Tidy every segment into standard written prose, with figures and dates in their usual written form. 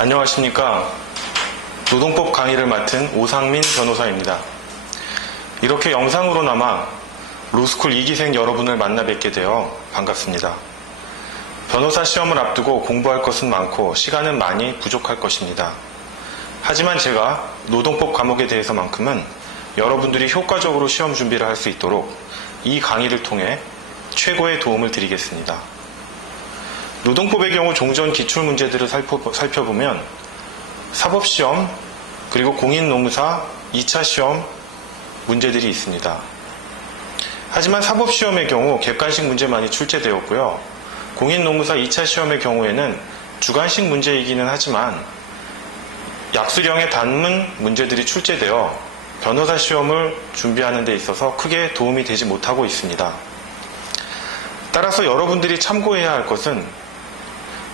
안녕하십니까. 노동법 강의를 맡은 오상민 변호사입니다. 이렇게 영상으로나마 로스쿨 2기생 여러분을 만나 뵙게 되어 반갑습니다. 변호사 시험을 앞두고 공부할 것은 많고 시간은 많이 부족할 것입니다. 하지만 제가 노동법 과목에 대해서만큼은 여러분들이 효과적으로 시험 준비를 할 수 있도록 이 강의를 통해 최고의 도움을 드리겠습니다. 노동법의 경우 종전 기출문제들을 살펴보면 사법시험 그리고 공인노무사 2차 시험 문제들이 있습니다. 하지만 사법시험의 경우 객관식 문제만이 출제되었고요. 공인노무사 2차 시험의 경우에는 주관식 문제이기는 하지만 약수령의 단문 문제들이 출제되어 변호사 시험을 준비하는 데 있어서 크게 도움이 되지 못하고 있습니다. 따라서 여러분들이 참고해야 할 것은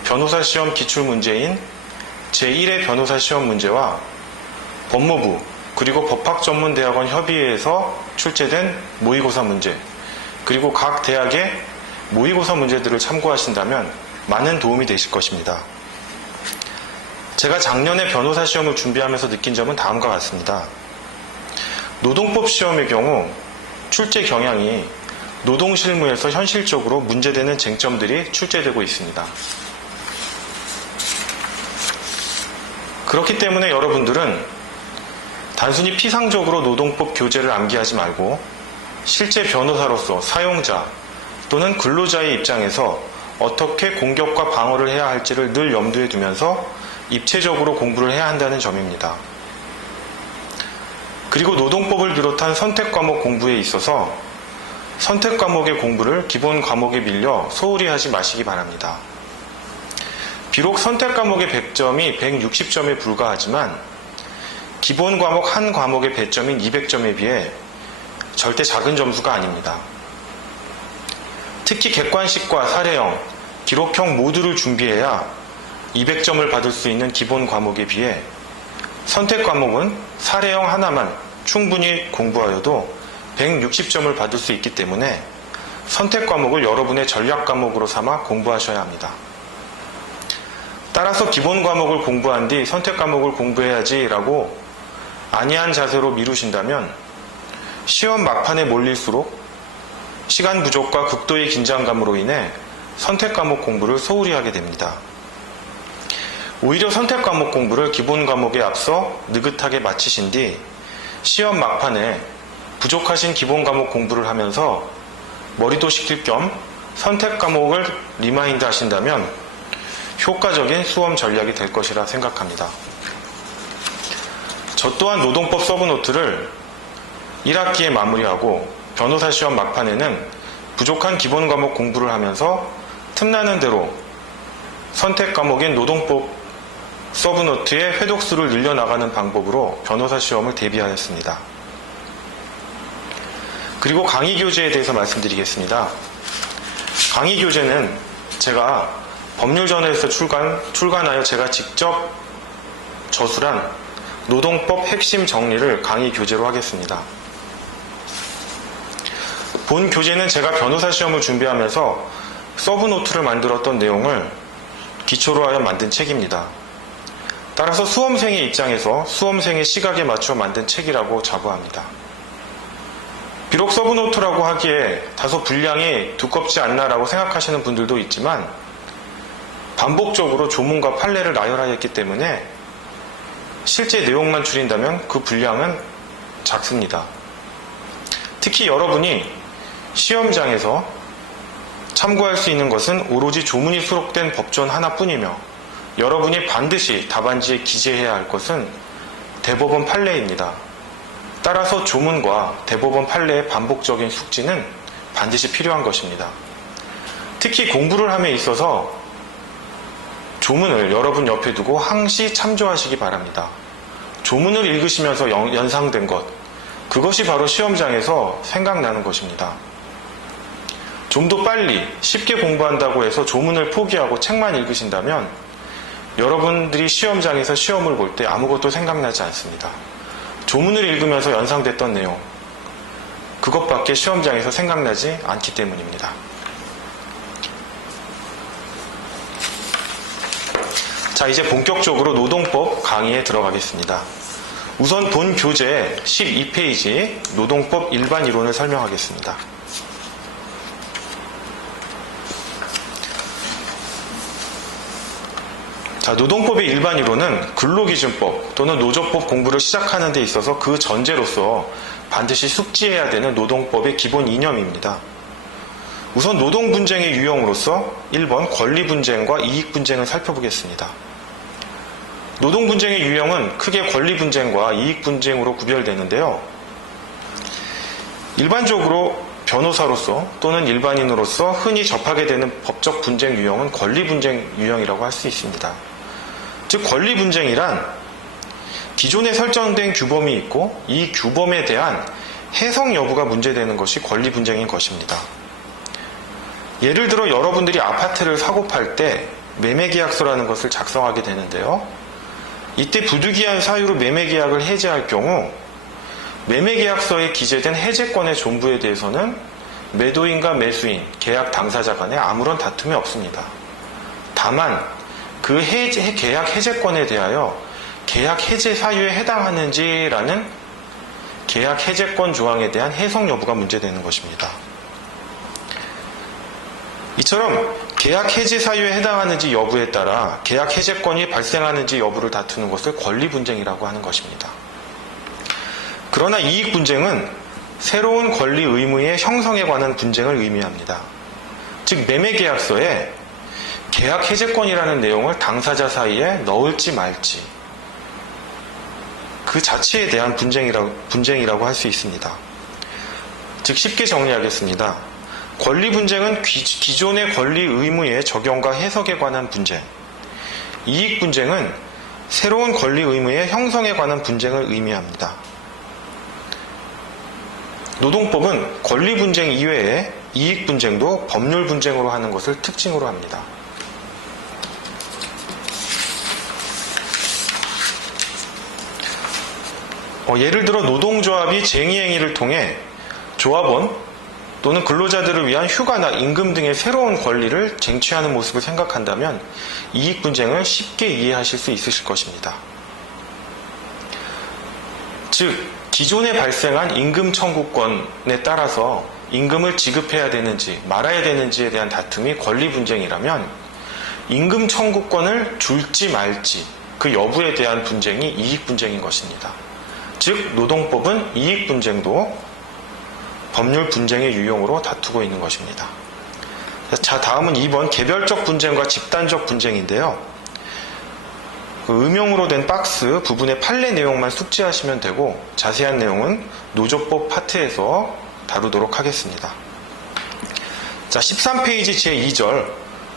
변호사 시험 기출문제인 제1회 변호사 시험 문제와 법무부 그리고 법학전문대학원 협의회에서 출제된 모의고사 문제 그리고 각 대학의 모의고사 문제들을 참고하신다면 많은 도움이 되실 것입니다. 제가 작년에 변호사 시험을 준비하면서 느낀 점은 다음과 같습니다. 노동법 시험의 경우 출제 경향이 노동실무에서 현실적으로 문제되는 쟁점들이 출제되고 있습니다. 그렇기 때문에 여러분들은 단순히 피상적으로 노동법 교재를 암기하지 말고 실제 변호사로서 사용자 또는 근로자의 입장에서 어떻게 공격과 방어를 해야 할지를 늘 염두에 두면서 입체적으로 공부를 해야 한다는 점입니다. 그리고 노동법을 비롯한 선택 과목 공부에 있어서 선택 과목의 공부를 기본 과목에 밀려 소홀히 하지 마시기 바랍니다. 비록 선택 과목의 100점이 160점에 불과하지만 기본 과목 한 과목의 배점인 200점에 비해 절대 작은 점수가 아닙니다. 특히 객관식과 사례형, 기록형 모두를 준비해야 200점을 받을 수 있는 기본 과목에 비해 선택 과목은 사례형 하나만 충분히 공부하여도 160점을 받을 수 있기 때문에 선택 과목을 여러분의 전략 과목으로 삼아 공부하셔야 합니다. 따라서 기본 과목을 공부한 뒤 선택 과목을 공부해야지 라고 안이한 자세로 미루신다면 시험 막판에 몰릴수록 시간 부족과 극도의 긴장감으로 인해 선택 과목 공부를 소홀히 하게 됩니다. 오히려 선택 과목 공부를 기본 과목에 앞서 느긋하게 마치신 뒤 시험 막판에 부족하신 기본 과목 공부를 하면서 머리도 식힐 겸 선택 과목을 리마인드 하신다면 효과적인 수험 전략이 될 것이라 생각합니다. 저 또한 노동법 서브노트를 1학기에 마무리하고 변호사 시험 막판에는 부족한 기본 과목 공부를 하면서 틈나는 대로 선택 과목인 노동법 서브노트의 회독수를 늘려나가는 방법으로 변호사 시험을 대비하였습니다. 그리고 강의 교재에 대해서 말씀드리겠습니다. 강의 교재는 제가 법률저널에서 출간하여 제가 직접 저술한 노동법 핵심 정리를 강의 교재로 하겠습니다. 본 교재는 제가 변호사 시험을 준비하면서 서브노트를 만들었던 내용을 기초로 하여 만든 책입니다. 따라서 수험생의 입장에서 수험생의 시각에 맞춰 만든 책이라고 자부합니다. 비록 서브노트라고 하기에 다소 분량이 두껍지 않나라고 생각하시는 분들도 있지만 반복적으로 조문과 판례를 나열하였기 때문에 실제 내용만 줄인다면 그 분량은 작습니다. 특히 여러분이 시험장에서 참고할 수 있는 것은 오로지 조문이 수록된 법전 하나뿐이며 여러분이 반드시 답안지에 기재해야 할 것은 대법원 판례입니다. 따라서 조문과 대법원 판례의 반복적인 숙지는 반드시 필요한 것입니다. 특히 공부를 함에 있어서 조문을 여러분 옆에 두고 항시 참조하시기 바랍니다. 조문을 읽으시면서 연상된 것, 그것이 바로 시험장에서 생각나는 것입니다. 좀 더 빨리 쉽게 공부한다고 해서 조문을 포기하고 책만 읽으신다면 여러분들이 시험장에서 시험을 볼 때 아무것도 생각나지 않습니다. 조문을 읽으면서 연상됐던 내용, 그것밖에 시험장에서 생각나지 않기 때문입니다. 자, 이제 본격적으로 노동법 강의에 들어가겠습니다. 우선 본 교재 12페이지 노동법 일반 이론을 설명하겠습니다. 자, 노동법의 일반 이론은 근로기준법 또는 노조법 공부를 시작하는 데 있어서 그 전제로서 반드시 숙지해야 되는 노동법의 기본 이념입니다. 우선 노동분쟁의 유형으로서 1번 권리분쟁과 이익분쟁을 살펴보겠습니다. 노동분쟁의 유형은 크게 권리분쟁과 이익분쟁으로 구별되는데요. 일반적으로 변호사로서 또는 일반인으로서 흔히 접하게 되는 법적 분쟁 유형은 권리분쟁 유형이라고 할 수 있습니다. 즉 권리분쟁이란 기존에 설정된 규범이 있고 이 규범에 대한 해석 여부가 문제되는 것이 권리분쟁인 것입니다. 예를 들어 여러분들이 아파트를 사고 팔 때 매매계약서라는 것을 작성하게 되는데요. 이때 부득이한 사유로 매매계약을 해지할 경우 매매계약서에 기재된 해제권의 존부에 대해서는 매도인과 매수인, 계약 당사자 간에 아무런 다툼이 없습니다. 다만 그 계약 해제권에 대하여 계약 해제 사유에 해당하는지라는 계약 해제권 조항에 대한 해석 여부가 문제되는 것입니다. 이처럼 계약 해제 사유에 해당하는지 여부에 따라 계약 해제권이 발생하는지 여부를 다투는 것을 권리분쟁이라고 하는 것입니다. 그러나 이익분쟁은 새로운 권리 의무의 형성에 관한 분쟁을 의미합니다. 즉 매매계약서에 계약 해제권이라는 내용을 당사자 사이에 넣을지 말지 그 자체에 대한 분쟁이라고 할 수 있습니다. 즉 쉽게 정리하겠습니다. 권리분쟁은 기존의 권리 의무의 적용과 해석에 관한 분쟁, 이익분쟁은 새로운 권리 의무의 형성에 관한 분쟁을 의미합니다. 노동법은 권리분쟁 이외에 이익분쟁도 법률분쟁으로 하는 것을 특징으로 합니다. 예를 들어 노동조합이 쟁의행위를 통해 조합원 또는 근로자들을 위한 휴가나 임금 등의 새로운 권리를 쟁취하는 모습을 생각한다면 이익분쟁을 쉽게 이해하실 수 있으실 것입니다. 즉 기존에 발생한 임금 청구권에 따라서 임금을 지급해야 되는지 말아야 되는지에 대한 다툼이 권리분쟁이라면 임금 청구권을 줄지 말지 그 여부에 대한 분쟁이 이익분쟁인 것입니다. 즉 노동법은 이익분쟁도 법률 분쟁의 유형으로 다투고 있는 것입니다. 자, 다음은 2번 개별적 분쟁과 집단적 분쟁인데요. 음영으로 된 박스 부분의 판례 내용만 숙지하시면 되고 자세한 내용은 노조법 파트에서 다루도록 하겠습니다. 자, 13페이지 제2절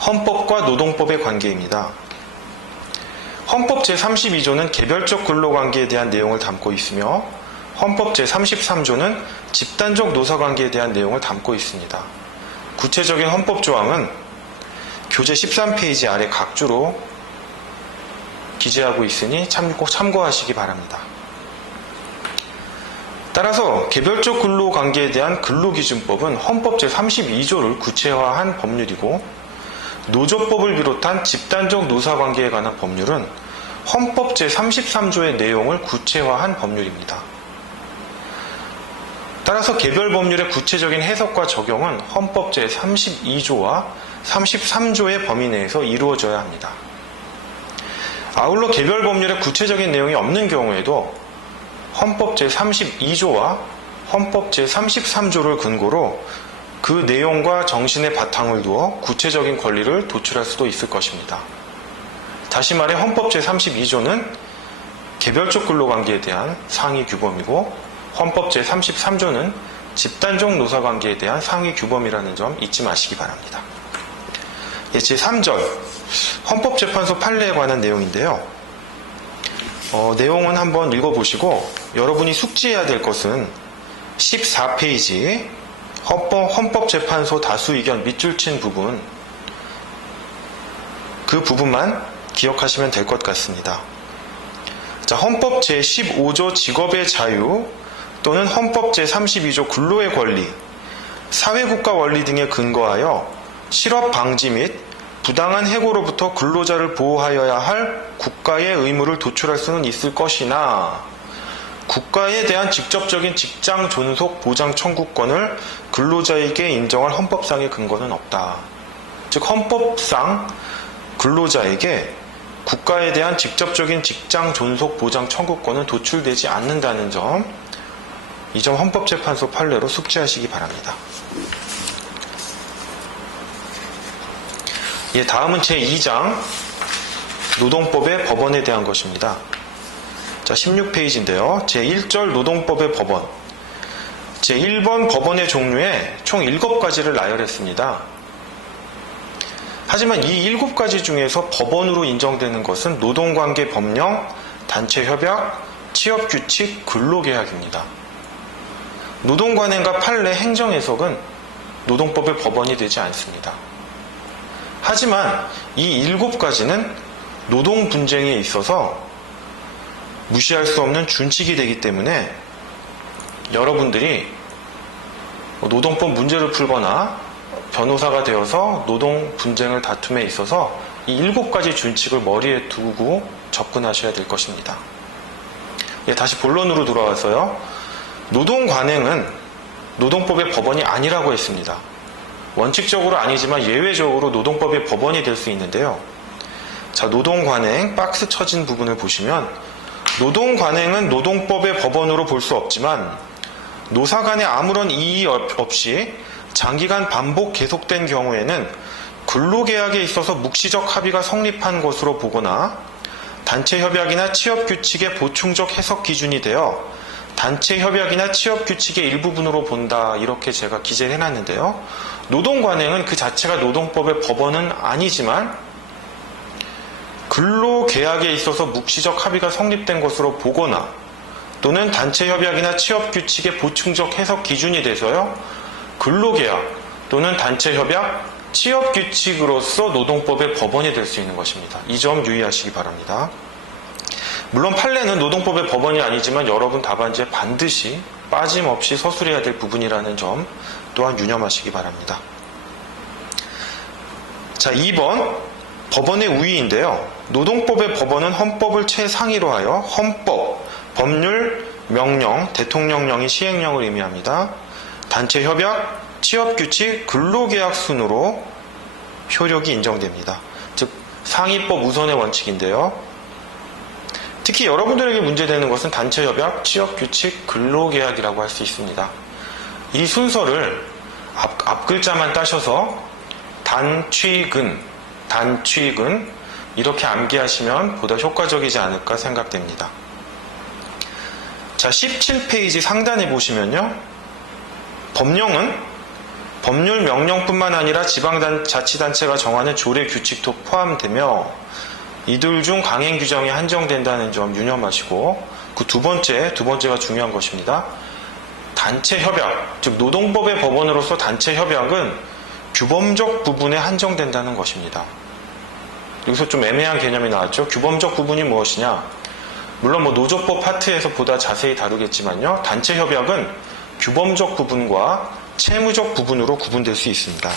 헌법과 노동법의 관계입니다. 헌법 제32조는 개별적 근로관계에 대한 내용을 담고 있으며 헌법 제33조는 집단적 노사관계에 대한 내용을 담고 있습니다. 구체적인 헌법조항은 교재 13페이지 아래 각주로 기재하고 있으니 참고하시기 바랍니다. 따라서 개별적 근로관계에 대한 근로기준법은 헌법 제32조를 구체화한 법률이고 노조법을 비롯한 집단적 노사관계에 관한 법률은 헌법 제33조의 내용을 구체화한 법률입니다. 따라서 개별 법률의 구체적인 해석과 적용은 헌법 제32조와 33조의 범위 내에서 이루어져야 합니다. 아울러 개별 법률의 구체적인 내용이 없는 경우에도 헌법 제32조와 헌법 제33조를 근거로 그 내용과 정신의 바탕을 두어 구체적인 권리를 도출할 수도 있을 것입니다. 다시 말해 헌법 제32조는 개별적 근로관계에 대한 상위 규범이고 헌법 제33조는 집단적 노사관계에 대한 상위 규범이라는 점 잊지 마시기 바랍니다. 제3절 헌법재판소 판례에 관한 내용인데요. 내용은 한번 읽어보시고 여러분이 숙지해야 될 것은 14페이지 헌법재판소 다수 의견 밑줄 친 부분 그 부분만 기억하시면 될 것 같습니다. 자, 헌법 제15조 직업의 자유 또는 헌법 제32조 근로의 권리, 사회국가 원리 등에 근거하여 실업 방지 및 부당한 해고로부터 근로자를 보호하여야 할 국가의 의무를 도출할 수는 있을 것이나 국가에 대한 직접적인 직장 존속 보장 청구권을 근로자에게 인정할 헌법상의 근거는 없다. 즉 헌법상 근로자에게 국가에 대한 직접적인 직장 존속 보장 청구권은 도출되지 않는다는 점, 이 점 헌법재판소 판례로 숙지하시기 바랍니다. 예, 다음은 제2장 노동법의 법원에 대한 것입니다. 자, 16페이지인데요. 제1절 노동법의 법원. 제1번 법원의 종류에 총 7가지를 나열했습니다. 하지만 이 7가지 중에서 법원으로 인정되는 것은 노동관계 법령, 단체협약, 취업규칙, 근로계약입니다. 노동관행과 판례, 행정해석은 노동법의 법원이 되지 않습니다. 하지만 이 7가지는 노동분쟁에 있어서 무시할 수 없는 준칙이 되기 때문에 여러분들이 노동법 문제를 풀거나 변호사가 되어서 노동분쟁을 다툼에 있어서 이 7가지 준칙을 머리에 두고 접근하셔야 될 것입니다. 예, 다시 본론으로 돌아와서요. 노동관행은 노동법의 법원이 아니라고 했습니다. 원칙적으로 아니지만 예외적으로 노동법의 법원이 될 수 있는데요. 자, 노동관행 박스 쳐진 부분을 보시면 노동관행은 노동법의 법원으로 볼 수 없지만 노사 간에 아무런 이의 없이 장기간 반복 계속된 경우에는 근로계약에 있어서 묵시적 합의가 성립한 것으로 보거나 단체협약이나 취업규칙의 보충적 해석 기준이 되어 단체협약이나 취업규칙의 일부분으로 본다, 이렇게 제가 기재를 해놨는데요. 노동관행은 그 자체가 노동법의 법원은 아니지만 근로계약에 있어서 묵시적 합의가 성립된 것으로 보거나 또는 단체협약이나 취업규칙의 보충적 해석 기준이 돼서요, 근로계약 또는 단체협약, 취업규칙으로서 노동법의 법원이 될 수 있는 것입니다. 이 점 유의하시기 바랍니다. 물론 판례는 노동법의 법원이 아니지만 여러분 답안지에 반드시 빠짐없이 서술해야 될 부분이라는 점 또한 유념하시기 바랍니다. 자, 2번 법원의 우위인데요. 노동법의 법원은 헌법을 최상위로 하여 헌법, 법률, 명령, 대통령령이 시행령을 의미합니다. 단체협약, 취업규칙, 근로계약 순으로 효력이 인정됩니다. 즉 상위법 우선의 원칙인데요. 특히 여러분들에게 문제되는 것은 단체협약, 취업규칙, 근로계약이라고 할 수 있습니다. 이 순서를 앞 글자만 따셔서 단취근 이렇게 암기하시면 보다 효과적이지 않을까 생각됩니다. 자, 17페이지 상단에 보시면요. 법령은 법률 명령뿐만 아니라 지방자치단체가 정하는 조례 규칙도 포함되며 이들 중 강행 규정이 한정된다는 점 유념하시고, 그 두 번째가 중요한 것입니다. 단체협약, 즉 노동법의 법원으로서 단체협약은 규범적 부분에 한정된다는 것입니다. 여기서 좀 애매한 개념이 나왔죠. 규범적 부분이 무엇이냐? 물론 노조법 파트에서 보다 자세히 다루겠지만요. 단체협약은 규범적 부분과 채무적 부분으로 구분될 수 있습니다.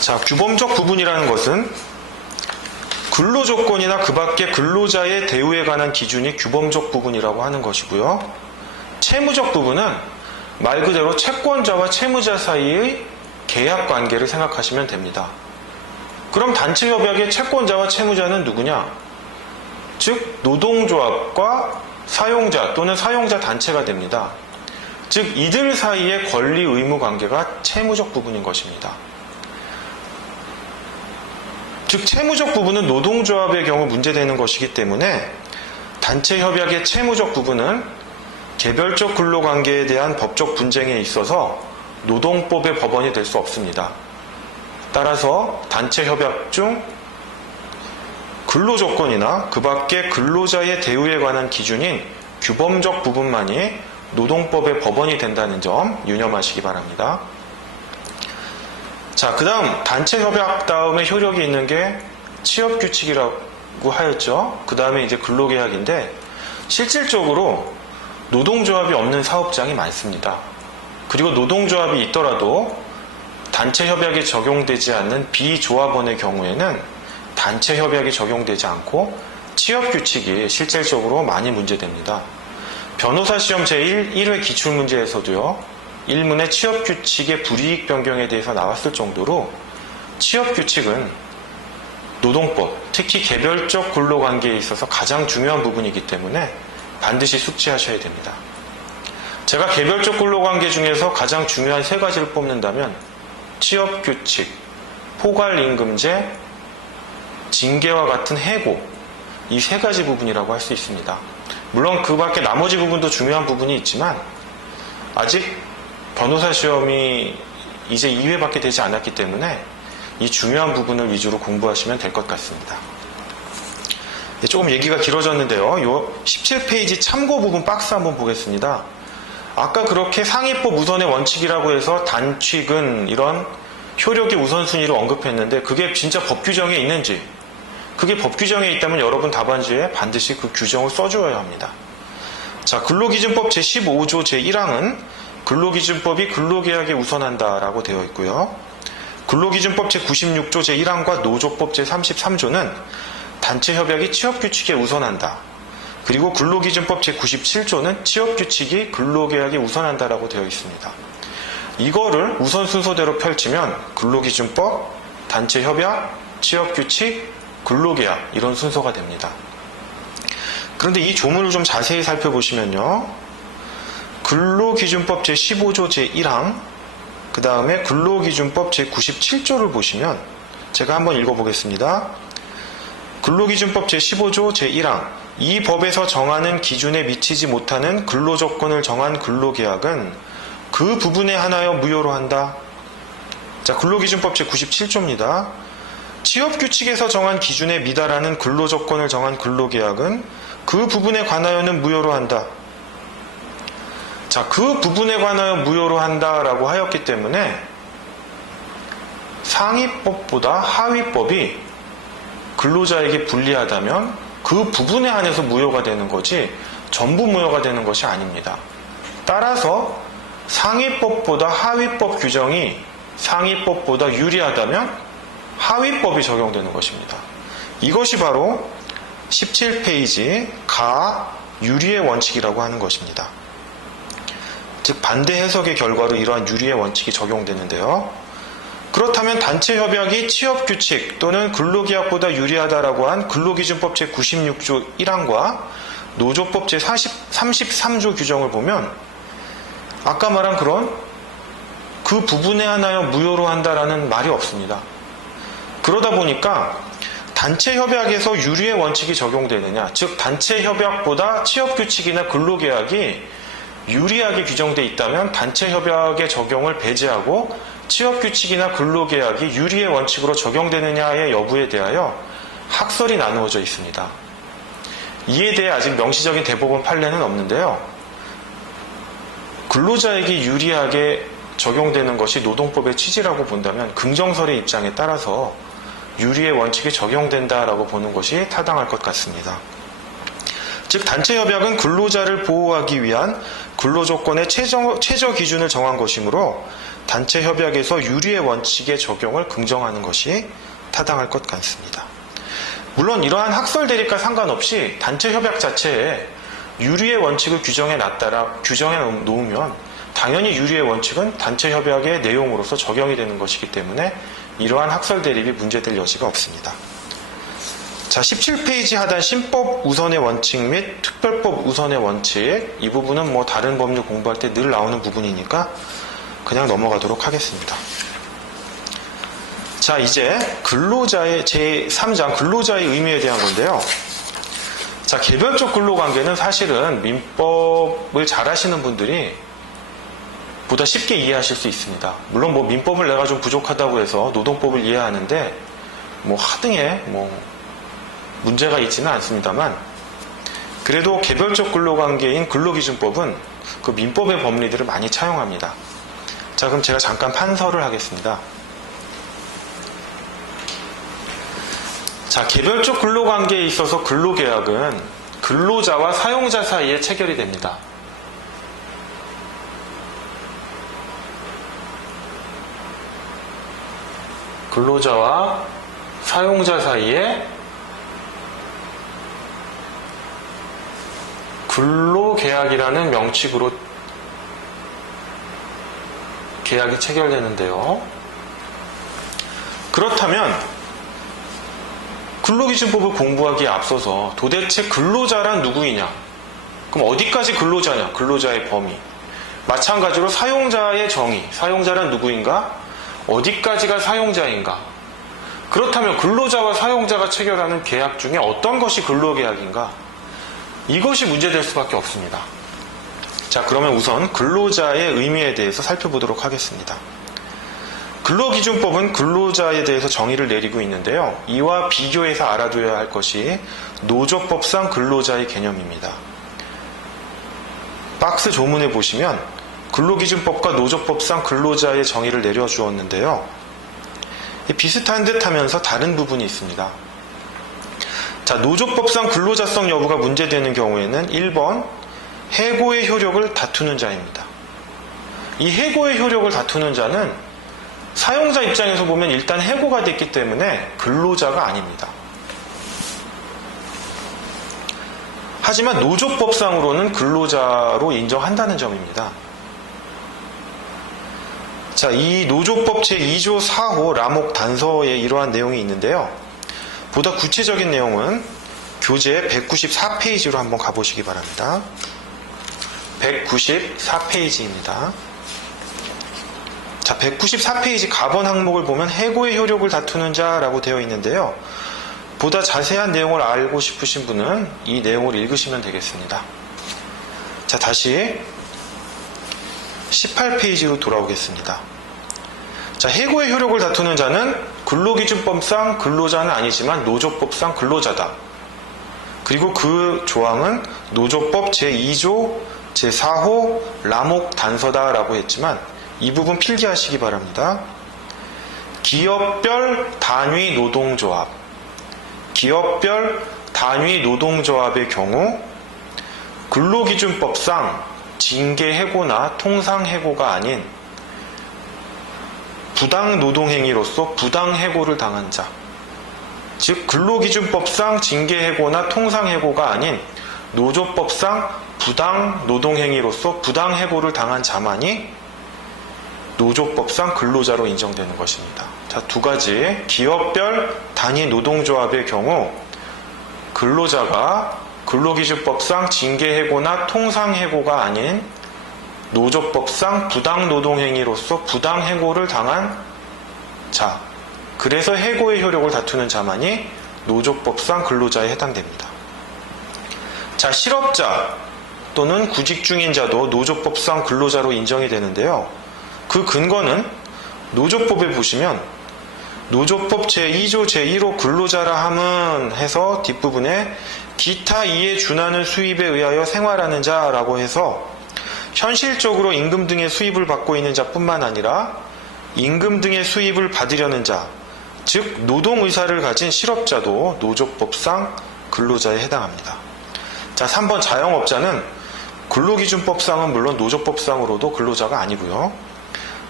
자, 규범적 부분이라는 것은 근로조건이나 그 밖의 근로자의 대우에 관한 기준이 규범적 부분이라고 하는 것이고요. 채무적 부분은 말 그대로 채권자와 채무자 사이의 계약 관계를 생각하시면 됩니다. 그럼 단체협약의 채권자와 채무자는 누구냐? 즉 노동조합과 사용자 또는 사용자 단체가 됩니다. 즉 이들 사이의 권리 의무 관계가 채무적 부분인 것입니다. 즉 채무적 부분은 노동조합의 경우 문제되는 것이기 때문에 단체협약의 채무적 부분은 개별적 근로관계에 대한 법적 분쟁에 있어서 노동법의 법원이 될 수 없습니다. 따라서 단체협약 중 근로조건이나 그 밖의 근로자의 대우에 관한 기준인 규범적 부분만이 노동법의 법원이 된다는 점 유념하시기 바랍니다. 자, 그 다음 단체협약 다음에 효력이 있는 게 취업규칙이라고 하였죠. 그 다음에 이제 근로계약인데 실질적으로 노동조합이 없는 사업장이 많습니다. 그리고 노동조합이 있더라도 단체 협약이 적용되지 않는 비조합원의 경우에는 단체 협약이 적용되지 않고 취업 규칙이 실질적으로 많이 문제됩니다. 변호사 시험 제1회 기출문제에서도요, 1문의 취업 규칙의 불이익 변경에 대해서 나왔을 정도로 취업 규칙은 노동법, 특히 개별적 근로관계에 있어서 가장 중요한 부분이기 때문에 반드시 숙지하셔야 됩니다. 제가 개별적 근로관계 중에서 가장 중요한 세 가지를 뽑는다면 취업 규칙, 포괄임금제, 징계와 같은 해고, 이 세 가지 부분이라고 할 수 있습니다. 물론 그 밖에 나머지 부분도 중요한 부분이 있지만 아직 변호사 시험이 이제 2회밖에 되지 않았기 때문에 이 중요한 부분을 위주로 공부하시면 될 것 같습니다. 조금 얘기가 길어졌는데요. 요 17페이지 참고 부분 박스 한번 보겠습니다. 아까 그렇게 상위법 우선의 원칙이라고 해서 단취근 이런 효력의 우선순위를 언급했는데 그게 진짜 법 규정에 있는지, 그게 법 규정에 있다면 여러분 답안지에 반드시 그 규정을 써줘야 합니다. 자, 근로기준법 제15조 제1항은 근로기준법이 근로계약에 우선한다라고 되어 있고요. 근로기준법 제96조 제1항과 노조법 제33조는 단체협약이 취업규칙에 우선한다. 그리고 근로기준법 제97조는 취업규칙이 근로계약에 우선한다라고 되어 있습니다. 이거를 우선 순서대로 펼치면 근로기준법, 단체협약, 취업규칙, 근로계약 이런 순서가 됩니다. 그런데 이 조문을 좀 자세히 살펴보시면요. 근로기준법 제15조 제1항, 그 다음에 근로기준법 제97조를 보시면 제가 한번 읽어보겠습니다. 근로기준법 제15조 제1항, 이 법에서 정하는 기준에 미치지 못하는 근로조건을 정한 근로계약은 그 부분에 한하여 무효로 한다. 자, 근로기준법 제97조입니다. 취업규칙에서 정한 기준에 미달하는 근로조건을 정한 근로계약은 그 부분에 관하여는 무효로 한다. 자, 그 부분에 관하여 무효로 한다라고 하였기 때문에 상위법보다 하위법이 근로자에게 불리하다면 그 부분에 한해서 무효가 되는 거지 전부 무효가 되는 것이 아닙니다. 따라서 상위법보다 하위법 규정이 상위법보다 유리하다면 하위법이 적용되는 것입니다. 이것이 바로 17페이지 가 유리의 원칙이라고 하는 것입니다. 즉 반대 해석의 결과로 이러한 유리의 원칙이 적용되는데요. 그렇다면 단체협약이 취업규칙 또는 근로계약보다 유리하다라고 한 근로기준법 제96조 1항과 노조법 제33조 규정을 보면 아까 말한 그런 그 부분에 한하여 무효로 한다라는 말이 없습니다. 그러다 보니까 단체협약에서 유리의 원칙이 적용되느냐, 즉 단체협약보다 취업규칙이나 근로계약이 유리하게 규정되어 있다면 단체협약의 적용을 배제하고 취업규칙이나 근로계약이 유리의 원칙으로 적용되느냐의 여부에 대하여 학설이 나누어져 있습니다. 이에 대해 아직 명시적인 대법원 판례는 없는데요. 근로자에게 유리하게 적용되는 것이 노동법의 취지라고 본다면 긍정설의 입장에 따라서 유리의 원칙이 적용된다라고 보는 것이 타당할 것 같습니다. 즉 단체협약은 근로자를 보호하기 위한 근로조건의 최저 기준을 정한 것이므로 단체협약에서 유리의 원칙의 적용을 긍정하는 것이 타당할 것 같습니다. 물론 이러한 학설 대립과 상관없이 단체협약 자체에 유리의 원칙을 규정해 놓으면 당연히 유리의 원칙은 단체협약의 내용으로서 적용이 되는 것이기 때문에 이러한 학설 대립이 문제될 여지가 없습니다. 자, 17페이지 하단 신법 우선의 원칙 및 특별법 우선의 원칙, 이 부분은 뭐 다른 법률 공부할 때 늘 나오는 부분이니까 그냥 넘어가도록 하겠습니다. 자, 이제 근로자의 제3장 근로자의 의미에 대한 건데요. 자, 개별적 근로관계는 사실은 민법을 잘 하시는 분들이 보다 쉽게 이해하실 수 있습니다. 물론 뭐 민법을 내가 좀 부족하다고 해서 노동법을 이해하는데 뭐 하등에 문제가 있지는 않습니다만 그래도 개별적 근로관계인 근로기준법은 그 민법의 법리들을 많이 차용합니다. 자, 그럼 제가 잠깐 판서를 하겠습니다. 자, 개별적 근로관계에 있어서 근로계약은 근로자와 사용자 사이에 체결이 됩니다. 근로자와 사용자 사이에 근로계약이라는 명칭으로 계약이 체결되는데요. 그렇다면 근로기준법을 공부하기에 앞서서 도대체 근로자란 누구이냐? 그럼 어디까지 근로자냐? 근로자의 범위. 마찬가지로 사용자의 정의. 사용자란 누구인가? 어디까지가 사용자인가? 그렇다면 근로자와 사용자가 체결하는 계약 중에 어떤 것이 근로계약인가? 이것이 문제될 수밖에 없습니다. 자, 그러면 우선 근로자의 의미에 대해서 살펴보도록 하겠습니다. 근로기준법은 근로자에 대해서 정의를 내리고 있는데요. 이와 비교해서 알아둬야 할 것이 노조법상 근로자의 개념입니다. 박스 조문에 보시면 근로기준법과 노조법상 근로자의 정의를 내려주었는데요. 비슷한 듯 하면서 다른 부분이 있습니다. 자, 노조법상 근로자성 여부가 문제되는 경우에는 1번 해고의 효력을 다투는 자입니다. 이 해고의 효력을 다투는 자는 사용자 입장에서 보면 일단 해고가 됐기 때문에 근로자가 아닙니다. 하지만 노조법상으로는 근로자로 인정한다는 점입니다. 자, 이 노조법 제2조 4호 라목 단서에 이러한 내용이 있는데요. 보다 구체적인 내용은 교재 194페이지로 한번 가보시기 바랍니다. 194페이지입니다. 자, 194페이지 가번 항목을 보면 해고의 효력을 다투는 자라고 되어 있는데요. 보다 자세한 내용을 알고 싶으신 분은 이 내용을 읽으시면 되겠습니다. 자, 다시 18페이지로 돌아오겠습니다. 자, 해고의 효력을 다투는 자는 근로기준법상 근로자는 아니지만 노조법상 근로자다. 그리고 그 조항은 노조법 제2조 제4호 라목 단서다라고 했지만 이 부분 필기하시기 바랍니다. 기업별 단위 노동조합, 기업별 단위 노동조합의 경우 근로기준법상 징계해고나 통상해고가 아닌 부당노동행위로서 부당해고를 당한 자, 즉 근로기준법상 징계해고나 통상해고가 아닌 노조법상 부당노동행위로서 부당해고를 당한 자만이 노조법상 근로자로 인정되는 것입니다. 자, 두 가지 기업별 단위 노동조합의 경우 근로자가 근로기준법상 징계해고나 통상해고가 아닌 노조법상 부당노동행위로서 부당해고를 당한 자, 그래서 해고의 효력을 다투는 자만이 노조법상 근로자에 해당됩니다. 자, 실업자 또는 구직 중인 자도 노조법상 근로자로 인정이 되는데요. 그 근거는 노조법에 보시면 노조법 제2조 제1호 근로자라 함은 해서 뒷부분에 기타 이에 준하는 수입에 의하여 생활하는 자라고 해서 현실적으로 임금 등의 수입을 받고 있는 자뿐만 아니라 임금 등의 수입을 받으려는 자, 즉 노동의사를 가진 실업자도 노조법상 근로자에 해당합니다. 자, 3번 자영업자는 근로기준법상은 물론 노조법상으로도 근로자가 아니고요.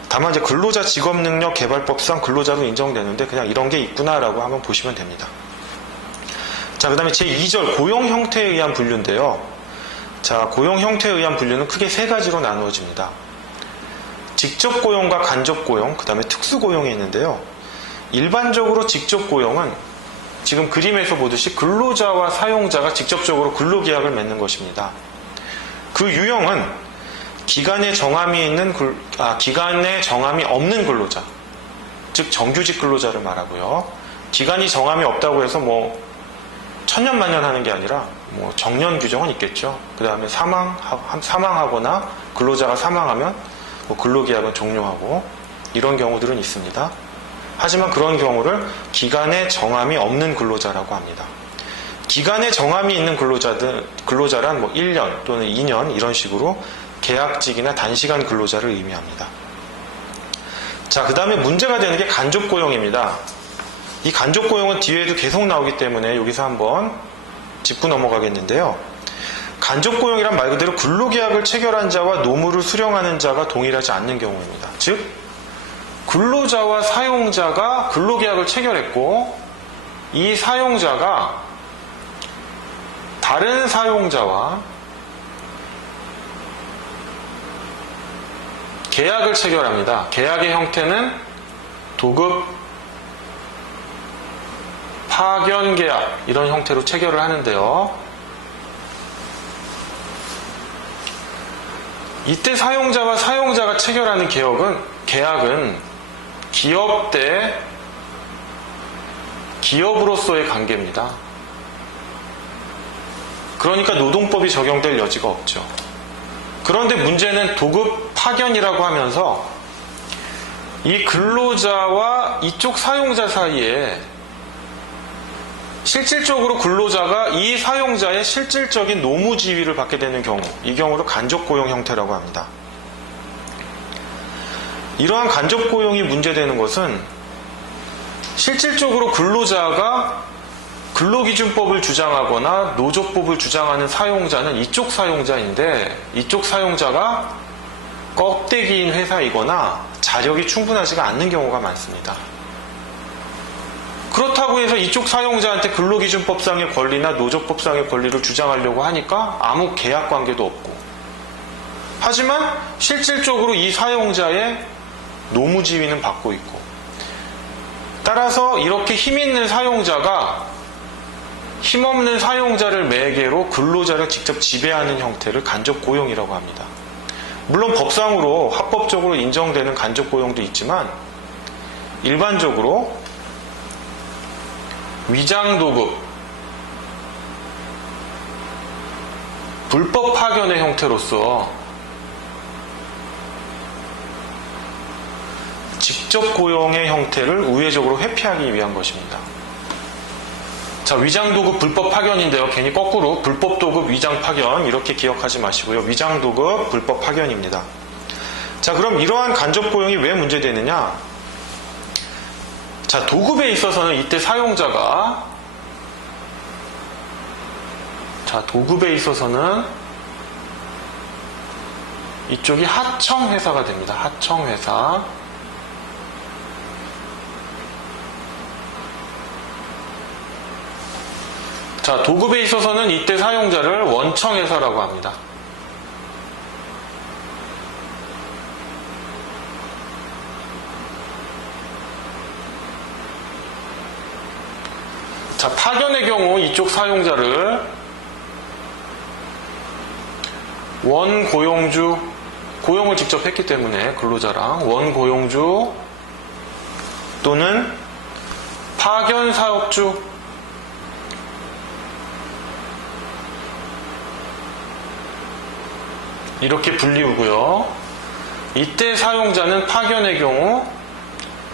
다만 이제 근로자 직업능력 개발법상 근로자로 인정되는데 그냥 이런 게 있구나라고 한번 보시면 됩니다. 자, 그 다음에 제2절 고용 형태에 의한 분류인데요. 자, 고용 형태에 의한 분류는 크게 세 가지로 나누어집니다. 직접 고용과 간접 고용, 그 다음에 특수 고용이 있는데요. 일반적으로 직접 고용은 지금 그림에서 보듯이 근로자와 사용자가 직접적으로 근로계약을 맺는 것입니다. 그 유형은 기간에 정함이 없는 근로자, 즉 정규직 근로자를 말하고요. 기간이 정함이 없다고 해서 천년만년 하는 게 아니라 정년 규정은 있겠죠. 그 다음에 사망하거나 근로자가 사망하면 근로계약은 종료하고 이런 경우들은 있습니다. 하지만 그런 경우를 기간에 정함이 없는 근로자라고 합니다. 기간에 정함이 있는 근로자란 1년 또는 2년 이런 식으로 계약직이나 단시간 근로자를 의미합니다. 자, 그 다음에 문제가 되는 게 간접 고용입니다. 이 간접 고용은 뒤에도 계속 나오기 때문에 여기서 한번 짚고 넘어가겠는데요. 간접 고용이란 말 그대로 근로계약을 체결한 자와 노무를 수령하는 자가 동일하지 않는 경우입니다. 즉 근로자와 사용자가 근로계약을 체결했고 이 사용자가 다른 사용자와 계약을 체결합니다. 계약의 형태는 도급, 파견 계약 이런 형태로 체결을 하는데요. 이때 사용자와 사용자가 체결하는 계약은 기업 대 기업으로서의 관계입니다. 그러니까 노동법이 적용될 여지가 없죠. 그런데 문제는 도급 파견이라고 하면서 이 근로자와 이쪽 사용자 사이에 실질적으로 근로자가 이 사용자의 실질적인 노무 지위를 받게 되는 경우, 이 경우를 간접고용 형태라고 합니다. 이러한 간접고용이 문제되는 것은 실질적으로 근로자가 근로기준법을 주장하거나 노조법을 주장하는 사용자는 이쪽 사용자인데 이쪽 사용자가 껍데기인 회사이거나 자력이 충분하지가 않는 경우가 많습니다. 그렇다고 해서 이쪽 사용자한테 근로기준법상의 권리나 노조법상의 권리를 주장하려고 하니까 아무 계약관계도 없고, 하지만 실질적으로 이 사용자의 노무지위는 받고 있고, 따라서 이렇게 힘있는 사용자가 힘없는 사용자를 매개로 근로자를 직접 지배하는 형태를 간접고용이라고 합니다. 물론 법상으로 합법적으로 인정되는 간접고용도 있지만 일반적으로 위장도급, 불법 파견의 형태로서 직접 고용의 형태를 우회적으로 회피하기 위한 것입니다. 자, 위장도급 불법 파견인데요. 괜히 거꾸로 불법도급 위장파견 이렇게 기억하지 마시고요. 위장도급 불법 파견입니다. 자, 그럼 이러한 간접고용이 왜 문제되느냐? 자, 도급에 있어서는 이때 사용자가 도급에 있어서는 이쪽이 하청회사가 됩니다. 하청회사. 자, 도급에 있어서는 이때 사용자를 원청회사라고 합니다. 자, 파견의 경우 이쪽 사용자를 원고용주, 고용을 직접 했기 때문에 근로자랑 원고용주 또는 파견사업주, 이렇게 불리우고요. 이때 사용자는 파견의 경우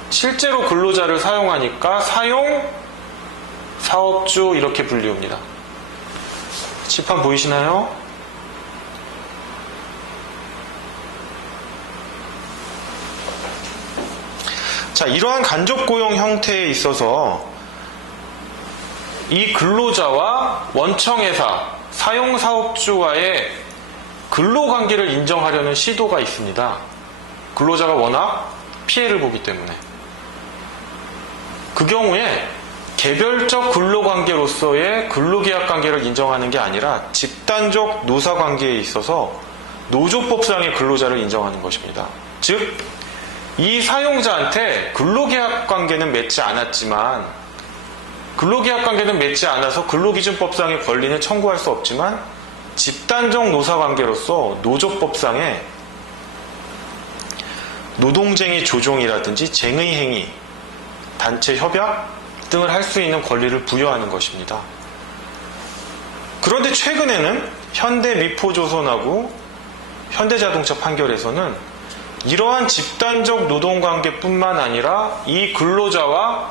실제로 근로자를 사용하니까 사용사업주 이렇게 불리웁니다. 칠판 보이시나요? 자, 이러한 간접고용 형태에 있어서 이 근로자와 원청회사, 사용사업주와의 근로관계를 인정하려는 시도가 있습니다. 근로자가 워낙 피해를 보기 때문에. 그 경우에 개별적 근로관계로서의 근로계약관계를 인정하는 게 아니라 집단적 노사관계에 있어서 노조법상의 근로자를 인정하는 것입니다. 즉, 이 사용자한테 근로계약관계는 맺지 않았지만, 근로계약관계는 맺지 않아서 근로기준법상의 권리는 청구할 수 없지만 집단적 노사관계로서 노조법상의 노동쟁의 조종이라든지 쟁의행위, 단체 협약 등을 할 수 있는 권리를 부여하는 것입니다. 그런데 최근에는 현대미포조선하고 현대자동차 판결에서는 이러한 집단적 노동관계뿐만 아니라 이 근로자와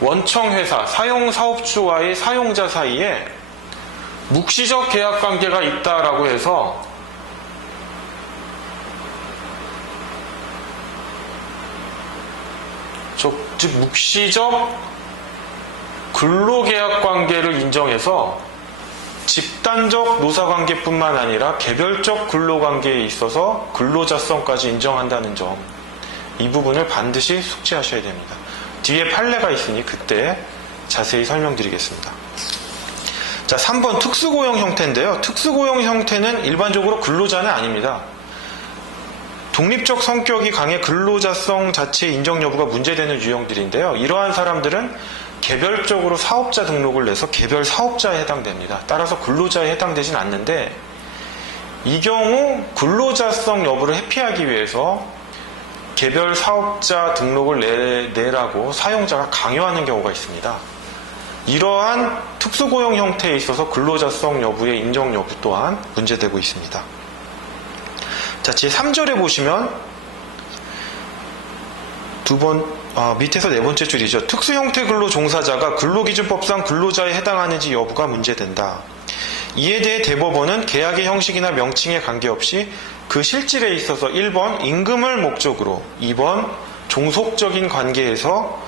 원청회사, 사용사업주와의 사용자 사이에 묵시적 계약관계가 있다라고 해서 즉 묵시적 근로계약관계를 인정해서 집단적 노사관계뿐만 아니라 개별적 근로관계에 있어서 근로자성까지 인정한다는 점, 이 부분을 반드시 숙지하셔야 됩니다. 뒤에 판례가 있으니 그때 자세히 설명드리겠습니다. 자, 3번 특수고용 형태인데요. 특수고용 형태는 일반적으로 근로자는 아닙니다. 독립적 성격이 강해 근로자성 자체 인정 여부가 문제되는 유형들인데요. 이러한 사람들은 개별적으로 사업자 등록을 내서 개별 사업자에 해당됩니다. 따라서 근로자에 해당되진 않는데, 이 경우 근로자성 여부를 회피하기 위해서 개별 사업자 등록을 내라고 사용자가 강요하는 경우가 있습니다. 이러한 특수고용 형태에 있어서 근로자성 여부의 인정 여부 또한 문제되고 있습니다. 자, 제3절에 보시면 밑에서 네 번째 줄이죠. 특수형태 근로 종사자가 근로기준법상 근로자에 해당하는지 여부가 문제된다. 이에 대해 대법원은 계약의 형식이나 명칭에 관계없이 그 실질에 있어서 1번 임금을 목적으로, 2번 종속적인 관계에서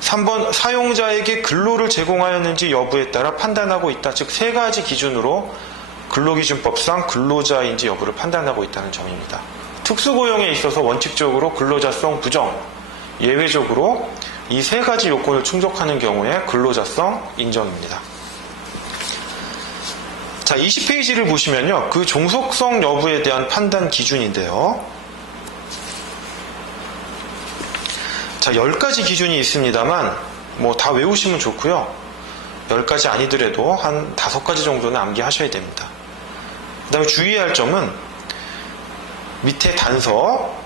3번 사용자에게 근로를 제공하였는지 여부에 따라 판단하고 있다. 즉, 세 가지 기준으로 근로기준법상 근로자인지 여부를 판단하고 있다는 점입니다. 특수고용에 있어서 원칙적으로 근로자성 부정, 예외적으로 이 세 가지 요건을 충족하는 경우에 근로자성 인정입니다. 자, 20페이지를 보시면요. 그 종속성 여부에 대한 판단 기준인데요. 자, 10가지 기준이 있습니다만 다 외우시면 좋고요. 10가지 아니더라도 한 5가지 정도는 암기하셔야 됩니다. 그 다음에 주의해야 할 점은 밑에 단서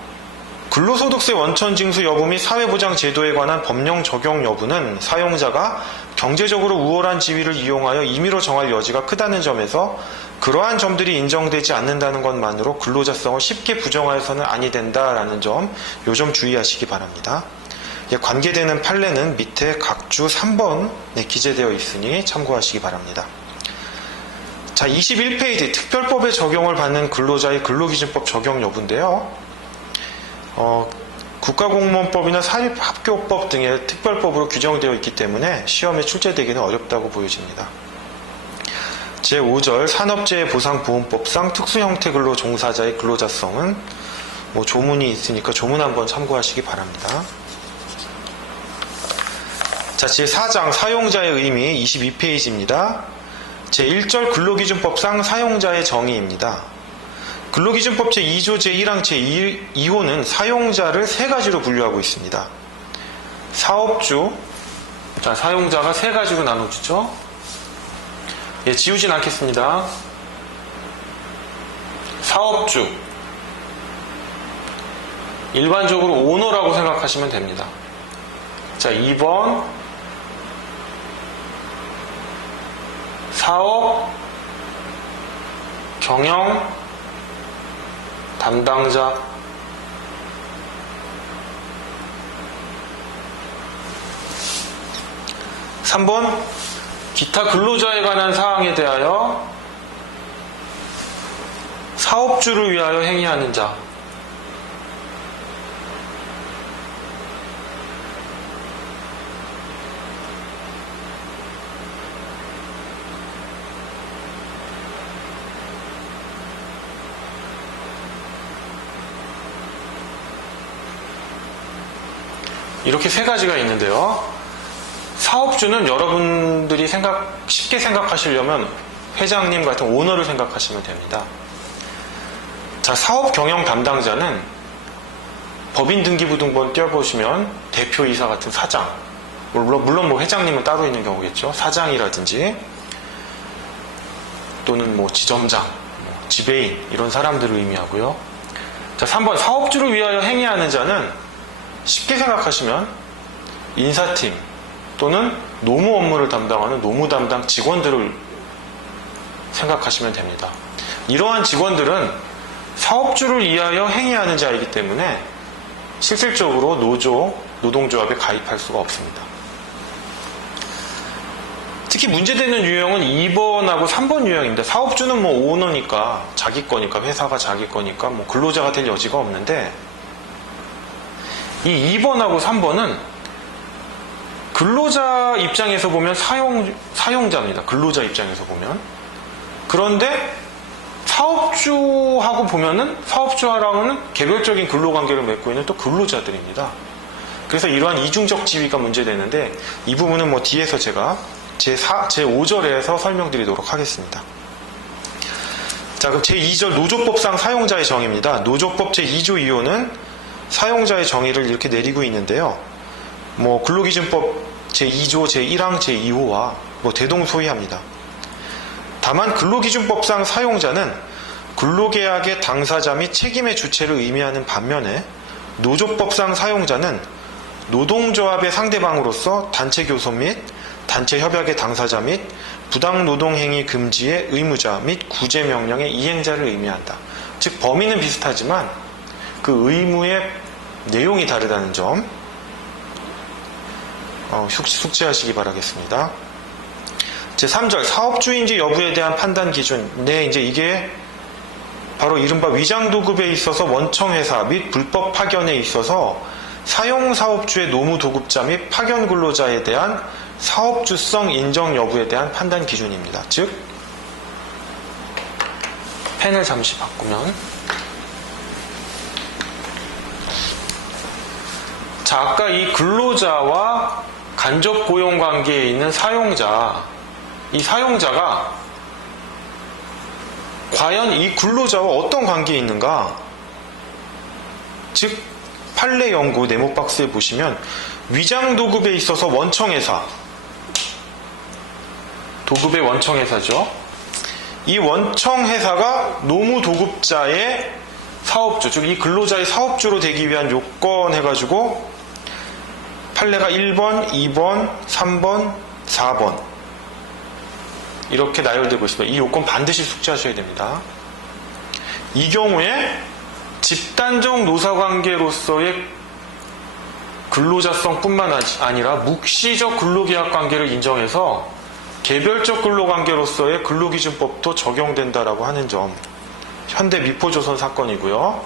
근로소득세 원천징수 여부 및 사회보장 제도에 관한 법령 적용 여부는 사용자가 경제적으로 우월한 지위를 이용하여 임의로 정할 여지가 크다는 점에서 그러한 점들이 인정되지 않는다는 것만으로 근로자성을 쉽게 부정하여서는 아니 된다라는 점, 요 점 주의하시기 바랍니다. 관계되는 판례는 밑에 각주 3번에 기재되어 있으니 참고하시기 바랍니다. 자, 21페이지 특별법의 적용을 받는 근로자의 근로기준법 적용 여부인데요. 국가공무원법이나 사립학교법 등의 특별법으로 규정되어 있기 때문에 시험에 출제되기는 어렵다고 보여집니다. 제5절 산업재해보상보험법상 특수형태 근로 종사자의 근로자성은 조문이 있으니까 조문 한번 참고하시기 바랍니다. 자, 제4장 사용자의 의미 22페이지입니다. 제1절 근로기준법상 사용자의 정의입니다. 근로기준법 제2조 제1항 제2호는 사용자를 세 가지로 분류하고 있습니다. 사업주, 자, 사용자가 세 가지로 나눠지죠. 지우진 않겠습니다. 사업주, 일반적으로 오너라고 생각하시면 됩니다. 자, 2번 사업 경영 담당자, 3번 기타 근로자에 관한 사항에 대하여 사업주를 위하여 행위하는 자, 이렇게 세 가지가 있는데요. 사업주는 여러분들이 쉽게 생각하시려면 회장님 같은 오너를 생각하시면 됩니다. 자, 사업 경영 담당자는 법인 등기부등본 띄워보시면 대표이사 같은 사장, 물론 회장님은 따로 있는 경우겠죠. 사장이라든지 또는 지점장, 지배인 이런 사람들을 의미하고요. 자, 3번 사업주를 위하여 행위하는 자는 쉽게 생각하시면 인사팀 또는 노무 업무를 담당하는 노무 담당 직원들을 생각하시면 됩니다. 이러한 직원들은 사업주를 위하여 행위하는 자이기 때문에 실질적으로 노동조합에 가입할 수가 없습니다. 특히 문제되는 유형은 2번하고 3번 유형입니다. 사업주는 오너니까 자기 거니까 회사가 자기 거니까 근로자가 될 여지가 없는데, 이 2번하고 3번은 근로자 입장에서 보면 사용자입니다. 근로자 입장에서 보면. 그런데 사업주하고 보면은 사업주하랑은 개별적인 근로관계를 맺고 있는 또 근로자들입니다. 그래서 이러한 이중적 지위가 문제되는데 이 부분은 뭐 뒤에서 제가 제5절에서 설명드리도록 하겠습니다. 자, 그럼 제2절 노조법상 사용자의 정의입니다. 노조법 제2조 2호는 사용자의 정의를 이렇게 내리고 있는데요. 뭐 근로기준법 제2조 제1항 제2호와 뭐 대동소이합니다. 다만 근로기준법상 사용자는 근로계약의 당사자 및 책임의 주체를 의미하는 반면에 노조법상 사용자는 노동조합의 상대방으로서 단체교섭 및 단체협약의 당사자 및 부당노동행위 금지의 의무자 및 구제명령의 이행자를 의미한다. 즉 범위는 비슷하지만 그 의무의 내용이 다르다는 점 숙지하시기 바라겠습니다. 제3절 사업주인지 여부에 대한 판단 기준. 네, 이제 이게 바로 이른바 위장도급에 있어서 원청회사 및 불법 파견에 있어서 사용사업주의 노무도급자 및 파견근로자에 대한 사업주성 인정 여부에 대한 판단 기준입니다. 즉 펜을 잠시 바꾸면 자, 아까 이 근로자와 간접 고용 관계에 있는 사용자, 이 사용자가 과연 이 근로자와 어떤 관계에 있는가? 즉 판례 연구 네모 박스에 보시면 위장도급에 있어서 원청회사, 도급의 원청회사죠. 이 원청회사가 노무도급자의 사업주, 즉 이 근로자의 사업주로 되기 위한 요건 해가지고 판례가 1번, 2번, 3번, 4번 이렇게 나열되고 있습니다. 이 요건 반드시 숙지하셔야 됩니다. 이 경우에 집단적 노사관계로서의 근로자성뿐만 아니라 묵시적 근로계약 관계를 인정해서 개별적 근로관계로서의 근로기준법도 적용된다라고 하는 점, 현대미포조선 사건이고요.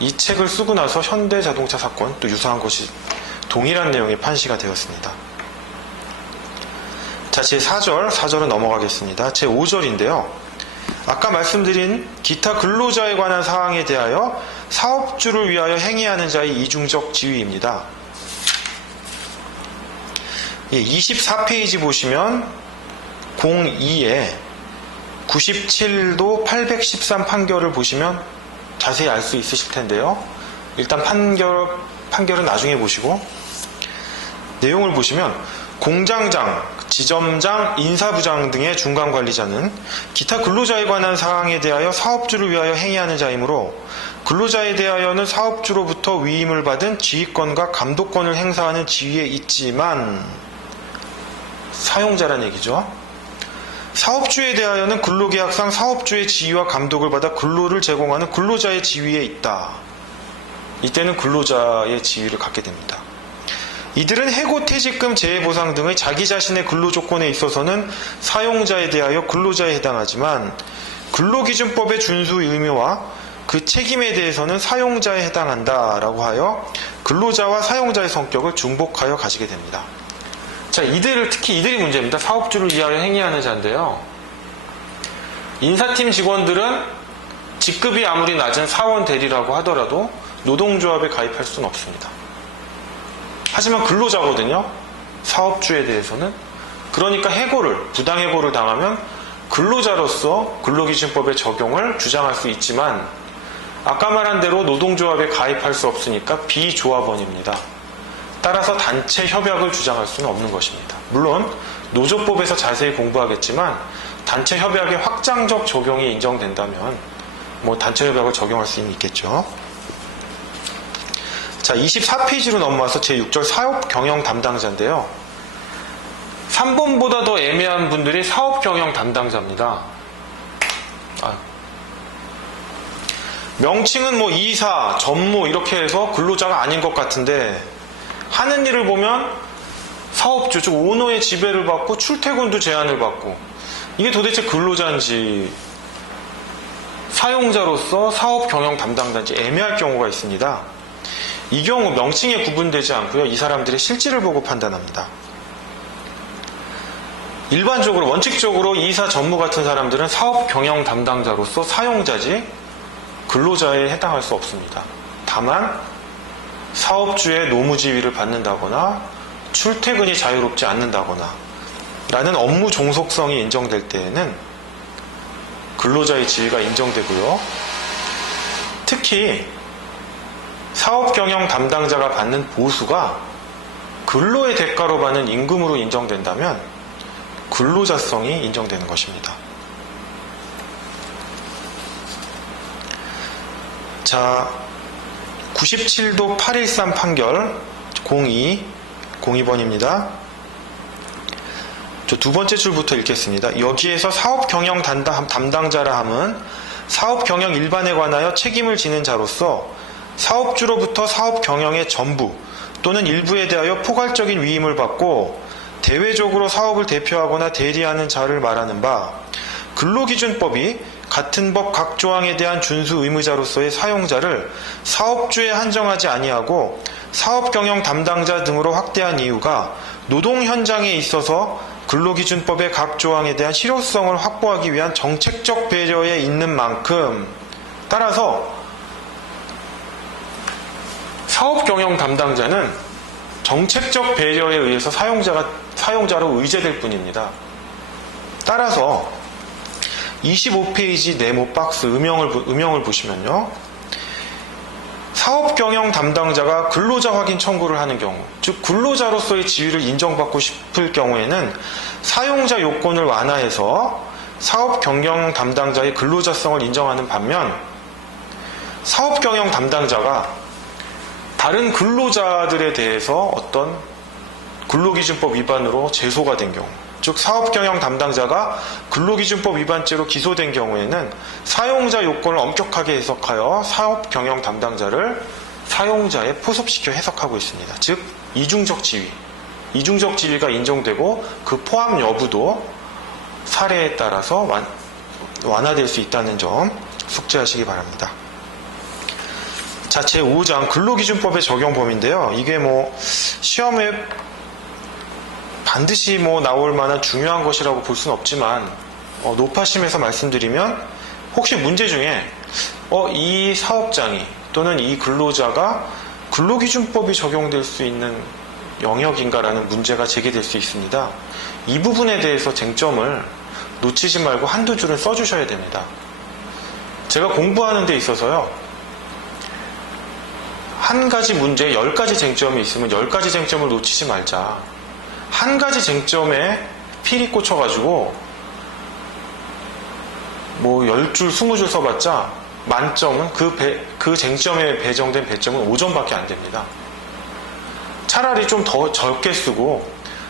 이 책을 쓰고 나서 현대자동차 사건 또 유사한 것이 동일한 내용의 판시가 되었습니다. 자, 제4절은 넘어가겠습니다. 제5절인데요. 아까 말씀드린 기타 근로자에 관한 사항에 대하여 사업주를 위하여 행위하는 자의 이중적 지위입니다. 24페이지 보시면 02에 97도 813 판결을 보시면 자세히 알 수 있으실 텐데요. 일단 판결은 나중에 보시고 내용을 보시면 공장장, 지점장, 인사부장 등의 중간관리자는 기타 근로자에 관한 사항에 대하여 사업주를 위하여 행위하는 자이므로 근로자에 대하여는 사업주로부터 위임을 받은 지휘권과 감독권을 행사하는 지위에 있지만 사용자란 얘기죠. 사업주에 대하여는 근로계약상 사업주의 지위와 감독을 받아 근로를 제공하는 근로자의 지위에 있다. 이때는 근로자의 지위를 갖게 됩니다. 이들은 해고, 퇴직금, 재해보상 등의 자기 자신의 근로조건에 있어서는 사용자에 대하여 근로자에 해당하지만 근로기준법의 준수 의무와 그 책임에 대해서는 사용자에 해당한다라고 하여 근로자와 사용자의 성격을 중복하여 가지게 됩니다. 자, 특히 이들이 문제입니다. 사업주를 위하여 행위하는 자인데요. 인사팀 직원들은 직급이 아무리 낮은 사원 대리라고 하더라도 노동조합에 가입할 수는 없습니다. 하지만 근로자거든요. 사업주에 대해서는. 그러니까 부당해고를 당하면 근로자로서 근로기준법의 적용을 주장할 수 있지만 아까 말한 대로 노동조합에 가입할 수 없으니까 비조합원입니다. 따라서 단체 협약을 주장할 수는 없는 것입니다. 물론 노조법에서 자세히 공부하겠지만 단체 협약의 확장적 적용이 인정된다면 단체 협약을 적용할 수는 있겠죠. 자, 24페이지로 넘어와서 제6절 사업 경영 담당자인데요. 3번보다 더 애매한 분들이 사업 경영 담당자입니다. 명칭은 이사, 전무 이렇게 해서 근로자가 아닌 것 같은데 하는 일을 보면 사업주, 즉 오너의 지배를 받고 출퇴근도 제한을 받고 이게 도대체 근로자인지 사용자로서 사업 경영 담당자인지 애매할 경우가 있습니다. 이 경우 명칭에 구분되지 않고요. 이 사람들의 실질을 보고 판단합니다. 일반적으로 원칙적으로 이사 전무 같은 사람들은 사업 경영 담당자로서 사용자지 근로자에 해당할 수 없습니다. 다만 사업주의 노무지위를 받는다거나 출퇴근이 자유롭지 않는다거나 라는 업무 종속성이 인정될 때에는 근로자의 지위가 인정되고요. 특히 사업 경영 담당자가 받는 보수가 근로의 대가로 받는 임금으로 인정된다면 근로자성이 인정되는 것입니다. 자, 97도 813 판결 02번입니다. 저 두 번째 줄부터 읽겠습니다. 여기에서 사업 경영 담당자라 함은 사업 경영 일반에 관하여 책임을 지는 자로서 사업주로부터 사업 경영의 전부 또는 일부에 대하여 포괄적인 위임을 받고 대외적으로 사업을 대표하거나 대리하는 자를 말하는 바, 근로기준법이 같은 법 각 조항에 대한 준수 의무자로서의 사용자를 사업주에 한정하지 아니하고 사업경영 담당자 등으로 확대한 이유가 노동 현장에 있어서 근로기준법의 각 조항에 대한 실효성을 확보하기 위한 정책적 배려에 있는 만큼, 따라서 사업경영 담당자는 정책적 배려에 의해서 사용자로 의제될 뿐입니다. 따라서 25페이지 네모 박스 음영을 보시면요. 사업경영 담당자가 근로자 확인 청구를 하는 경우, 즉 근로자로서의 지위를 인정받고 싶을 경우에는 사용자 요건을 완화해서 사업경영 담당자의 근로자성을 인정하는 반면, 사업경영 담당자가 다른 근로자들에 대해서 어떤 근로기준법 위반으로 제소가 된 경우, 즉 사업경영 담당자가 근로기준법 위반죄로 기소된 경우에는 사용자 요건을 엄격하게 해석하여 사업경영 담당자를 사용자에 포섭시켜 해석하고 있습니다. 즉 이중적 지위가 인정되고 그 포함 여부도 사례에 따라서 완화될 수 있다는 점 숙지하시기 바랍니다. 자, 제5장 근로기준법의 적용 범위인데요. 이게 시험에 반드시 나올 만한 중요한 것이라고 볼 수는 없지만, 노파심에서 말씀드리면, 혹시 문제 중에, 이 사업장이 또는 이 근로자가 근로기준법이 적용될 수 있는 영역인가라는 문제가 제기될 수 있습니다. 이 부분에 대해서 쟁점을 놓치지 말고 한두 줄은 써주셔야 됩니다. 제가 공부하는 데 있어서요, 한 가지 문제에 10가지 쟁점이 있으면 10가지 쟁점을 놓치지 말자. 한 가지 쟁점에 필이 꽂혀가지고 10줄, 20줄 써봤자 만점은 그 쟁점에 배정된 배점은 5점밖에 안 됩니다. 차라리 좀 더 적게 쓰고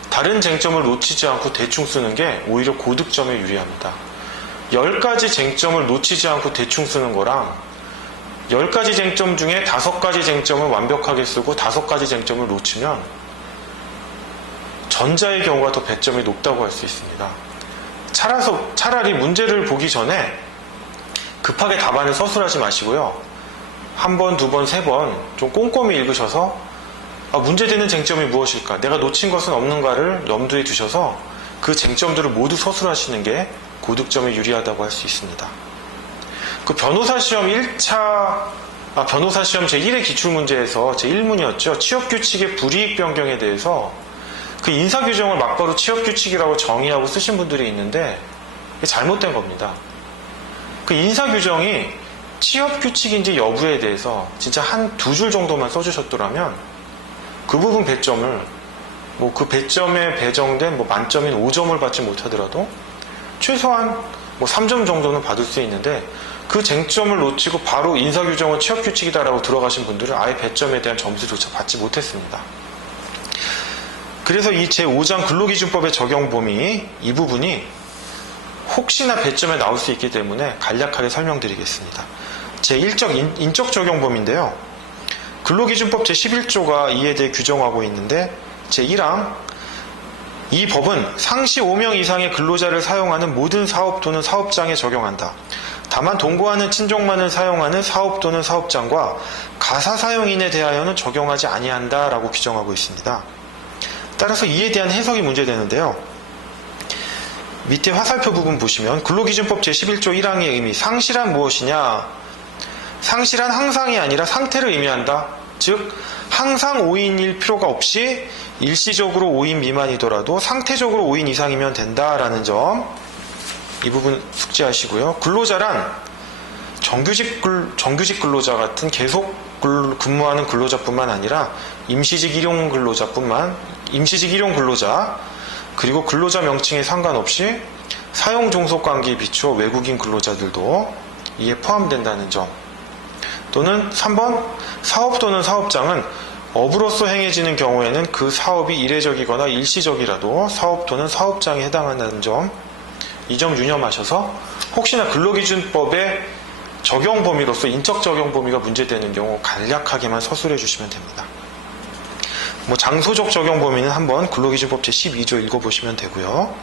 다른 쟁점을 놓치지 않고 대충 쓰는 게 오히려 고득점에 유리합니다. 10가지 쟁점을 놓치지 않고 대충 쓰는 거랑 10가지 쟁점 중에 5가지 쟁점을 완벽하게 쓰고 5가지 쟁점을 놓치면 전자의 경우가 더 배점이 높다고 할 수 있습니다. 차라리 문제를 보기 전에 급하게 답안을 서술하지 마시고요. 한 번, 두 번, 세 번 좀 꼼꼼히 읽으셔서 문제되는 쟁점이 무엇일까? 내가 놓친 것은 없는가를 염두에 두셔서 그 쟁점들을 모두 서술하시는 게 고득점에 유리하다고 할 수 있습니다. 그 변호사 시험 제1회 기출문제에서 제1문이었죠. 취업규칙의 불이익 변경에 대해서 그 인사규정을 막바로 취업규칙이라고 정의하고 쓰신 분들이 있는데 잘못된 겁니다. 그 인사규정이 취업규칙인지 여부에 대해서 진짜 두 줄 정도만 써주셨더라면 그 부분 배점을 그 배점에 배정된 만점인 5점을 받지 못하더라도 최소한 3점 정도는 받을 수 있는데 그 쟁점을 놓치고 바로 인사규정은 취업규칙이다라고 들어가신 분들은 아예 배점에 대한 점수조차 받지 못했습니다. 그래서 이 제5장 근로기준법의 적용 범위 이 부분이 혹시나 배점에 나올 수 있기 때문에 간략하게 설명드리겠습니다. 제1적 인적 적용 범위인데요. 근로기준법 제11조가 이에 대해 규정하고 있는데 제1항 이 법은 상시 5명 이상의 근로자를 사용하는 모든 사업 또는 사업장에 적용한다. 다만 동거하는 친족만을 사용하는 사업 또는 사업장과 가사 사용인에 대하여는 적용하지 아니한다 라고 규정하고 있습니다. 따라서 이에 대한 해석이 문제되는데요. 밑에 화살표 부분 보시면 근로기준법 제11조 1항의 의미, 상실한 무엇이냐? 상실한 항상이 아니라 상태를 의미한다. 즉 항상 5인일 필요가 없이 일시적으로 5인 미만이더라도 상태적으로 5인 이상이면 된다라는 점, 이 부분 숙지하시고요. 근로자란 정규직 근로자 같은 계속 근무하는 근로자뿐만 아니라 임시직 일용 근로자 그리고 근로자 명칭에 상관없이 사용 종속 관계에 비추어 외국인 근로자들도 이에 포함된다는 점, 또는 3번 사업 또는 사업장은 업으로서 행해지는 경우에는 그 사업이 이례적이거나 일시적이라도 사업 또는 사업장에 해당한다는 점, 이 점 유념하셔서 혹시나 근로기준법의 적용 범위로서 인적 적용 범위가 문제되는 경우 간략하게만 서술해 주시면 됩니다. 장소적 적용 범위는 한번 근로기준법 제12조 읽어보시면 되고요.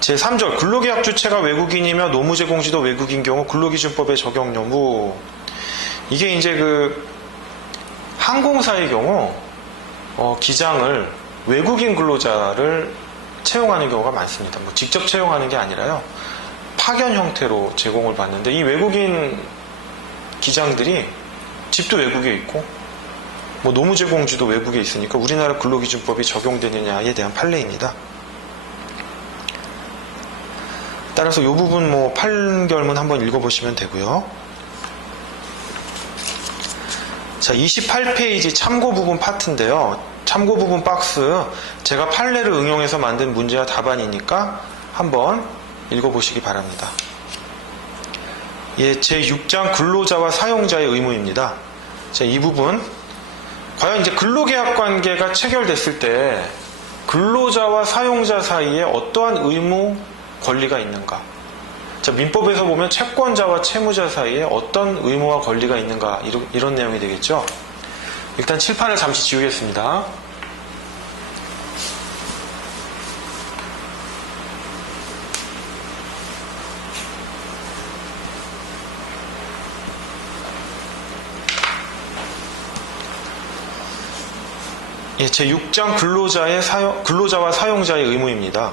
제3절 근로계약 주체가 외국인이며 노무제공지도 외국인 경우 근로기준법의 적용 여부. 이게 이제 항공사의 경우 기장을 외국인 근로자를 채용하는 경우가 많습니다. 직접 채용하는 게 아니라요, 파견 형태로 제공을 받는데, 이 외국인 기장들이 집도 외국에 있고 노무제공지도 외국에 있으니까 우리나라 근로기준법이 적용되느냐에 대한 판례입니다. 따라서 이 부분 판결문 한번 읽어보시면 되고요. 자, 28페이지 참고 부분 파트인데요. 참고 부분 박스, 제가 판례를 응용해서 만든 문제와 답안이니까 한번 읽어보시기 바랍니다. 예, 제6장 근로자와 사용자의 의무입니다. 자, 이 부분, 과연 이제 근로계약 관계가 체결됐을 때 근로자와 사용자 사이에 어떠한 의무, 권리가 있는가? 자, 민법에서 보면 채권자와 채무자 사이에 어떤 의무와 권리가 있는가, 이런 내용이 되겠죠. 일단 칠판을 잠시 지우겠습니다. 예, 제6장 근로자와 사용자의 의무입니다.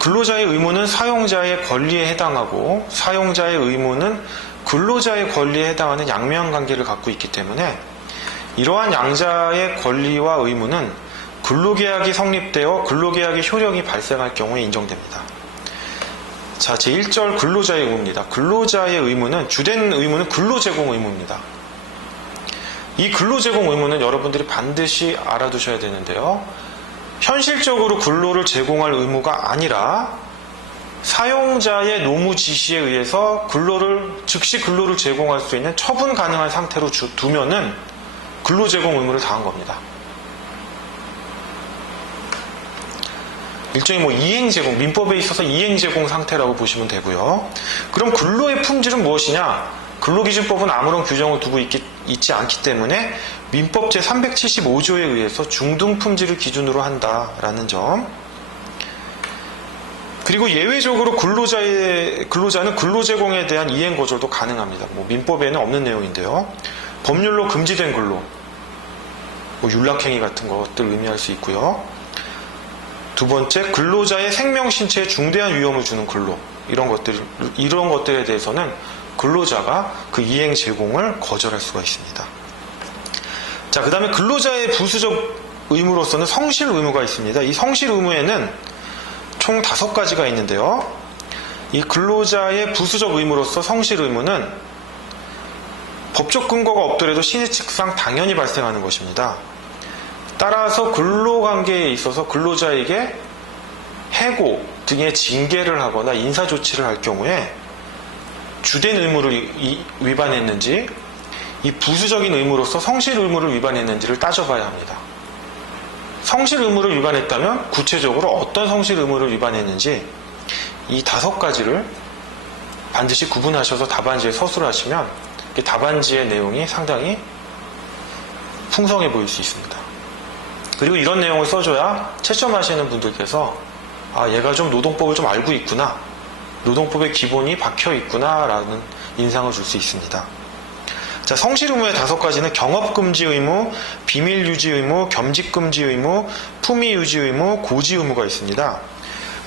근로자의 의무는 사용자의 권리에 해당하고 사용자의 의무는 근로자의 권리에 해당하는 양면한 관계를 갖고 있기 때문에 이러한 양자의 권리와 의무는 근로계약이 성립되어 근로계약의 효력이 발생할 경우에 인정됩니다. 자, 제1절 근로자의 의무입니다. 근로자의 의무는, 주된 의무는 근로제공 의무입니다. 이 근로제공 의무는 여러분들이 반드시 알아두셔야 되는데요. 현실적으로 근로를 제공할 의무가 아니라 사용자의 노무 지시에 의해서 즉시 근로를 제공할 수 있는 처분 가능한 상태로 두면은 근로제공 의무를 다한 겁니다. 일종의 이행제공, 민법에 있어서 이행제공 상태라고 보시면 되고요. 그럼 근로의 품질은 무엇이냐? 근로기준법은 아무런 규정을 두고 있지 않기 때문에 민법 제375조에 의해서 중등품질을 기준으로 한다라는 점, 그리고 예외적으로 근로자는 근로제공에 대한 이행거절도 가능합니다. 민법에는 없는 내용인데요. 법률로 금지된 근로, 윤락행위 같은 것들 의미할 수 있고요. 두 번째, 근로자의 생명, 신체에 중대한 위험을 주는 근로, 이런 것들에 대해서는 근로자가 그 이행 제공을 거절할 수가 있습니다. 자, 그 다음에 근로자의 부수적 의무로서는 성실 의무가 있습니다. 이 성실 의무에는 총 5가지가 있는데요. 이 근로자의 부수적 의무로서 성실 의무는 법적 근거가 없더라도 신의칙상 당연히 발생하는 것입니다. 따라서 근로관계에 있어서 근로자에게 해고 등의 징계를 하거나 인사조치를 할 경우에 주된 의무를 위반했는지, 이 부수적인 의무로서 성실 의무를 위반했는지를 따져봐야 합니다. 성실 의무를 위반했다면 구체적으로 어떤 성실 의무를 위반했는지 이 5가지를 반드시 구분하셔서 답안지에 서술하시면 답안지의 내용이 상당히 풍성해 보일 수 있습니다. 그리고 이런 내용을 써줘야 채점하시는 분들께서 얘가 좀 노동법을 좀 알고 있구나, 노동법의 기본이 박혀 있구나 라는 인상을 줄 수 있습니다. 자, 성실 의무의 5가지는 경업금지 의무, 비밀유지 의무, 겸직금지 의무, 품위유지 의무, 고지 의무가 있습니다.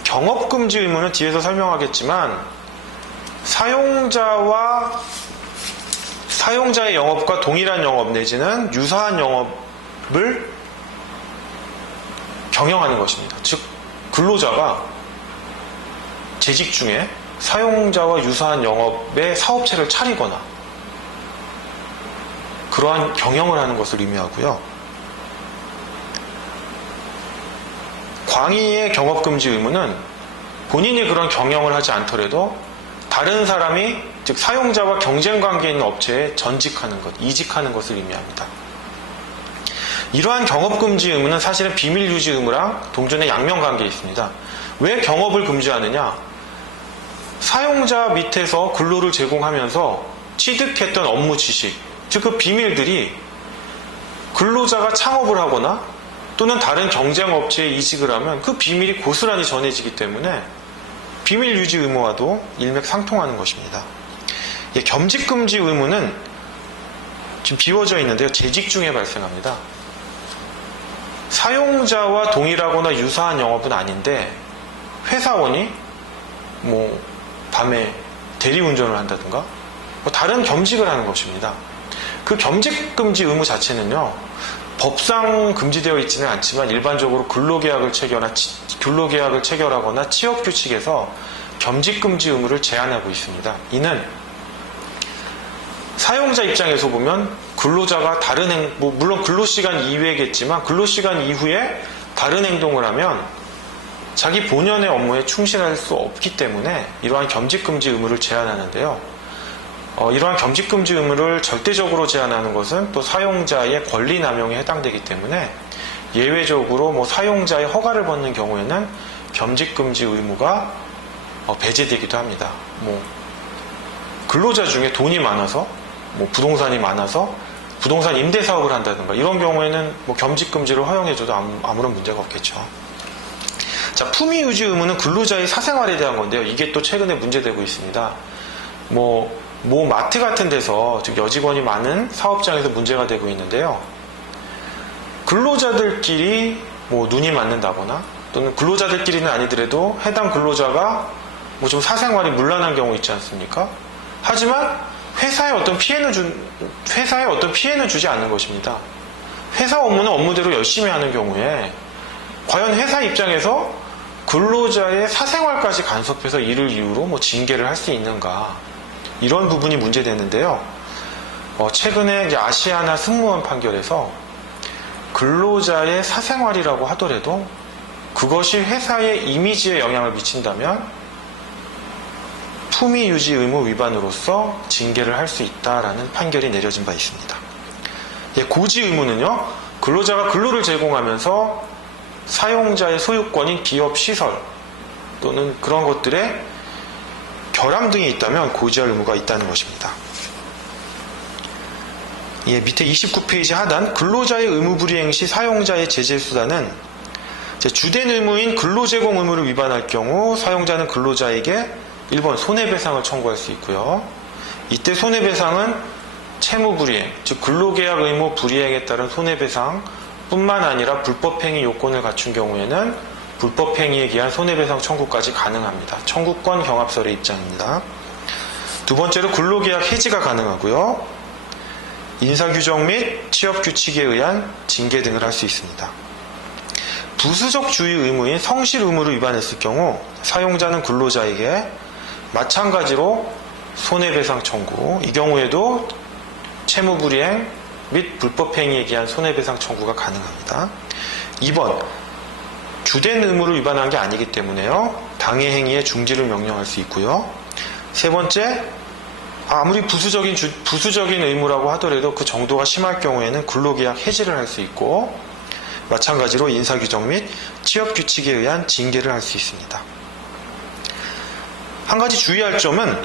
경업금지 의무는 뒤에서 설명하겠지만 사용자의 영업과 동일한 영업 내지는 유사한 영업을 경영하는 것입니다. 즉 근로자가 재직 중에 사용자와 유사한 영업의 사업체를 차리거나 그러한 경영을 하는 것을 의미하고요. 광의의 경업금지 의무는 본인이 그런 경영을 하지 않더라도 다른 사람이 즉 사용자와 경쟁관계에 있는 업체에 전직하는 것, 이직하는 것을 의미합니다. 이러한 경업금지 의무는 사실은 비밀유지 의무랑 동전의 양면관계에 있습니다. 왜 경업을 금지하느냐? 사용자 밑에서 근로를 제공하면서 취득했던 업무 지식, 즉 그 비밀들이 근로자가 창업을 하거나 또는 다른 경쟁업체에 이직을 하면 그 비밀이 고스란히 전해지기 때문에 비밀유지 의무와도 일맥상통하는 것입니다. 겸직금지 의무는 지금 비워져 있는데요. 재직 중에 발생합니다. 사용자와 동일하거나 유사한 영업은 아닌데 회사원이 밤에 대리운전을 한다든가 다른 겸직을 하는 것입니다. 그 겸직금지 의무 자체는요, 법상 금지되어 있지는 않지만 일반적으로 근로계약을 체결하거나 취업규칙에서 겸직금지 의무를 제한하고 있습니다. 이는 사용자 입장에서 보면 근로자가 물론 근로시간 이외겠지만 근로시간 이후에 다른 행동을 하면 자기 본연의 업무에 충실할 수 없기 때문에 이러한 겸직금지 의무를 제한하는데요. 이러한 겸직금지 의무를 절대적으로 제한하는 것은 또 사용자의 권리 남용에 해당되기 때문에 예외적으로 사용자의 허가를 받는 경우에는 겸직금지 의무가 배제되기도 합니다. 근로자 중에 돈이 많아서 부동산이 많아서 부동산 임대 사업을 한다든가 이런 경우에는 겸직금지를 허용해줘도 아무런 문제가 없겠죠. 자, 품위유지 의무는 근로자의 사생활에 대한 건데요. 이게 또 최근에 문제되고 있습니다. 마트 같은 데서 즉 여직원이 많은 사업장에서 문제가 되고 있는데요. 근로자들끼리 눈이 맞는다거나 또는 근로자들끼리는 아니더라도 해당 근로자가 좀 사생활이 문란한 경우 있지 않습니까? 하지만 회사에 어떤 피해는 주지 않는 것입니다. 회사 업무는 업무대로 열심히 하는 경우에 과연 회사 입장에서 근로자의 사생활까지 간섭해서 이를 이유로 징계를 할 수 있는가? 이런 부분이 문제되는데요. 최근에 아시아나 승무원 판결에서 근로자의 사생활이라고 하더라도 그것이 회사의 이미지에 영향을 미친다면 품위유지 의무 위반으로서 징계를 할 수 있다라는 판결이 내려진 바 있습니다. 고지 의무는요, 근로자가 근로를 제공하면서 사용자의 소유권인 기업 시설 또는 그런 것들에 결함 등이 있다면 고지할 의무가 있다는 것입니다. 밑에 29페이지 하단 근로자의 의무 불이행 시 사용자의 제재 수단은 주된 의무인 근로제공 의무를 위반할 경우 사용자는 근로자에게 1번 손해배상을 청구할 수 있고요. 이때 손해배상은 채무불이행, 즉 근로계약 의무 불이행에 따른 손해배상 뿐만 아니라 불법행위 요건을 갖춘 경우에는 불법행위에 기한 손해배상 청구까지 가능합니다. 청구권 경합설의 입장입니다. 두 번째로 근로계약 해지가 가능하고요. 인사규정 및 취업규칙에 의한 징계 등을 할 수 있습니다. 부수적 주의 의무인 성실 의무를 위반했을 경우 사용자는 근로자에게 마찬가지로 손해배상 청구, 이 경우에도 채무불이행 및 불법행위에 기한 손해배상 청구가 가능합니다. 2번, 주된 의무를 위반한 게 아니기 때문에요. 당해 행위의 중지를 명령할 수 있고요. 세 번째, 아무리 부수적인 의무라고 하더라도 그 정도가 심할 경우에는 근로계약 해지를 할 수 있고 마찬가지로 인사규정 및 취업규칙에 의한 징계를 할 수 있습니다. 한 가지 주의할 점은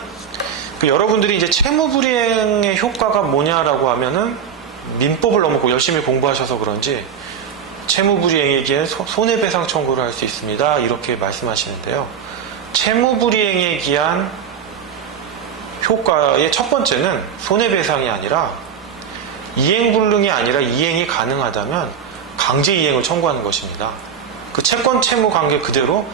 여러분들이 이제 채무불이행의 효과가 뭐냐라고 하면은 민법을 너무 열심히 공부하셔서 그런지 채무불이행에기엔 손해배상 청구를 할 수 있습니다. 이렇게 말씀하시는데요. 채무불이행에 기한 효과의 첫 번째는 손해배상이 아니라 이행불능이 아니라 이행이 가능하다면 강제이행을 청구하는 것입니다. 그 채권 채무 관계 그대로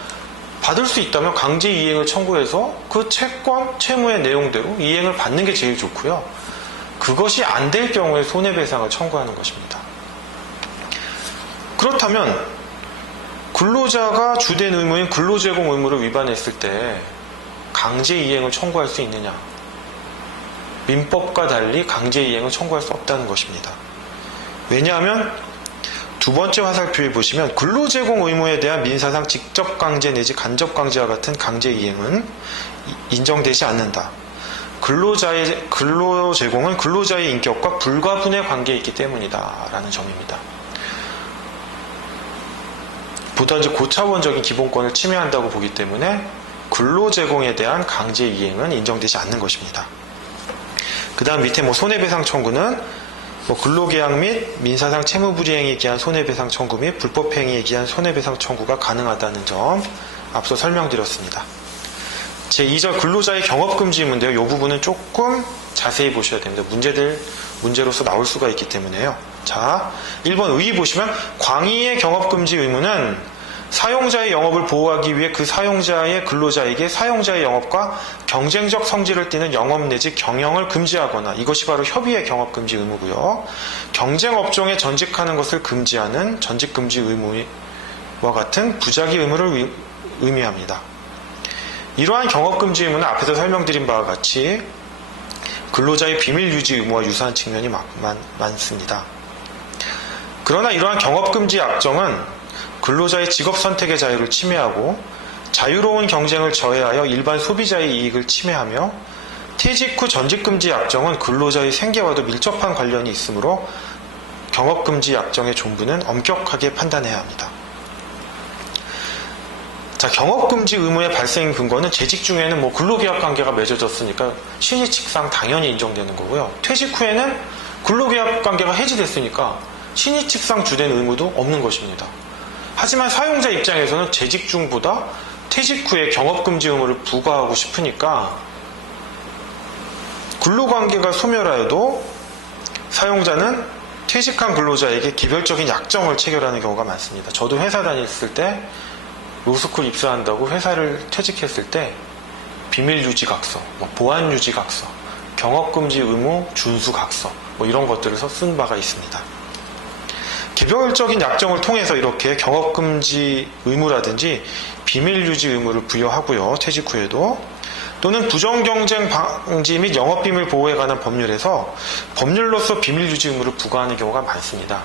받을 수 있다면 강제 이행을 청구해서 그 채권, 채무의 내용대로 이행을 받는 게 제일 좋고요. 그것이 안 될 경우에 손해배상을 청구하는 것입니다. 그렇다면 근로자가 주된 의무인 근로제공 의무를 위반했을 때 강제 이행을 청구할 수 있느냐? 민법과 달리 강제 이행을 청구할 수 없다는 것입니다. 왜냐하면 두 번째 화살표에 보시면 근로제공 의무에 대한 민사상 직접 강제 내지 간접 강제와 같은 강제 이행은 인정되지 않는다. 근로제공은 근로자의 인격과 불가분의 관계에 있기 때문이다 라는 점입니다. 보다 이제 고차원적인 기본권을 침해한다고 보기 때문에 근로제공에 대한 강제 이행은 인정되지 않는 것입니다. 그 다음 밑에 손해배상 청구는 근로계약 및 민사상 채무불이행에 기한 손해배상 청구 및 불법행위에 기한 손해배상 청구가 가능하다는 점 앞서 설명드렸습니다. 제2절 근로자의 경업금지 의무인데요. 이 부분은 조금 자세히 보셔야 됩니다. 문제로서 나올 수가 있기 때문에요. 자, 1번 의의 보시면 광의의 경업금지 의무는 사용자의 영업을 보호하기 위해 그 사용자의 근로자에게 사용자의 영업과 경쟁적 성질을 띠는 영업 내지 경영을 금지하거나 이것이 바로 협의의 경업금지 의무고요. 경쟁업종에 전직하는 것을 금지하는 전직금지 의무와 같은 부작위 의무를 의미합니다. 이러한 경업금지 의무는 앞에서 설명드린 바와 같이 근로자의 비밀 유지 의무와 유사한 측면이 많습니다. 그러나 이러한 경업금지 약정은 근로자의 직업 선택의 자유를 침해하고 자유로운 경쟁을 저해하여 일반 소비자의 이익을 침해하며 퇴직 후 전직금지 약정은 근로자의 생계와도 밀접한 관련이 있으므로 경업금지 약정의 존부는 엄격하게 판단해야 합니다. 자, 경업금지 의무의 발생 근거는 재직 중에는 근로계약 관계가 맺어졌으니까 신의칙상 당연히 인정되는 거고요. 퇴직 후에는 근로계약 관계가 해지됐으니까 신의칙상 주된 의무도 없는 것입니다. 하지만 사용자 입장에서는 재직 중보다 퇴직 후에 경업금지 의무를 부과하고 싶으니까 근로관계가 소멸하여도 사용자는 퇴직한 근로자에게 개별적인 약정을 체결하는 경우가 많습니다. 저도 회사 다녔을 때 로스쿨 입사한다고 회사를 퇴직했을 때 비밀유지각서, 보안유지각서, 경업금지 의무 준수각서 이런 것들을 쓴 바가 있습니다. 개별적인 약정을 통해서 이렇게 경업금지 의무라든지 비밀유지 의무를 부여하고요. 퇴직 후에도 또는 부정경쟁 방지 및 영업비밀 보호에 관한 법률에서 법률로서 비밀유지 의무를 부과하는 경우가 많습니다.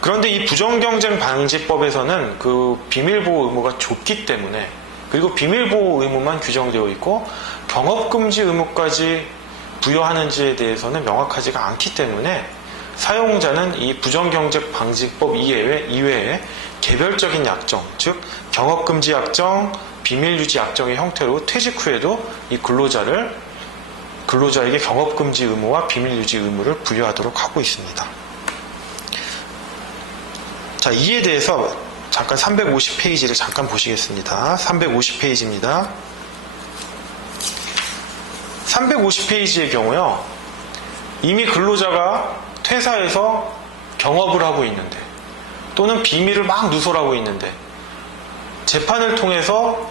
그런데 이 부정경쟁 방지법에서는 그 비밀보호 의무가 좁기 때문에 그리고 비밀보호 의무만 규정되어 있고 경업금지 의무까지 부여하는지에 대해서는 명확하지가 않기 때문에 사용자는 이 부정경쟁 방지법 이외에 개별적인 약정, 즉 경업금지 약정, 비밀유지 약정의 형태로 퇴직 후에도 이 근로자에게 경업금지 의무와 비밀유지 의무를 부여하도록 하고 있습니다. 자, 이에 대해서 잠깐 350페이지를 잠깐 보시겠습니다. 350페이지입니다. 350페이지의 경우요. 이미 근로자가 퇴사해서 경업을 하고 있는데 또는 비밀을 막 누설하고 있는데 재판을 통해서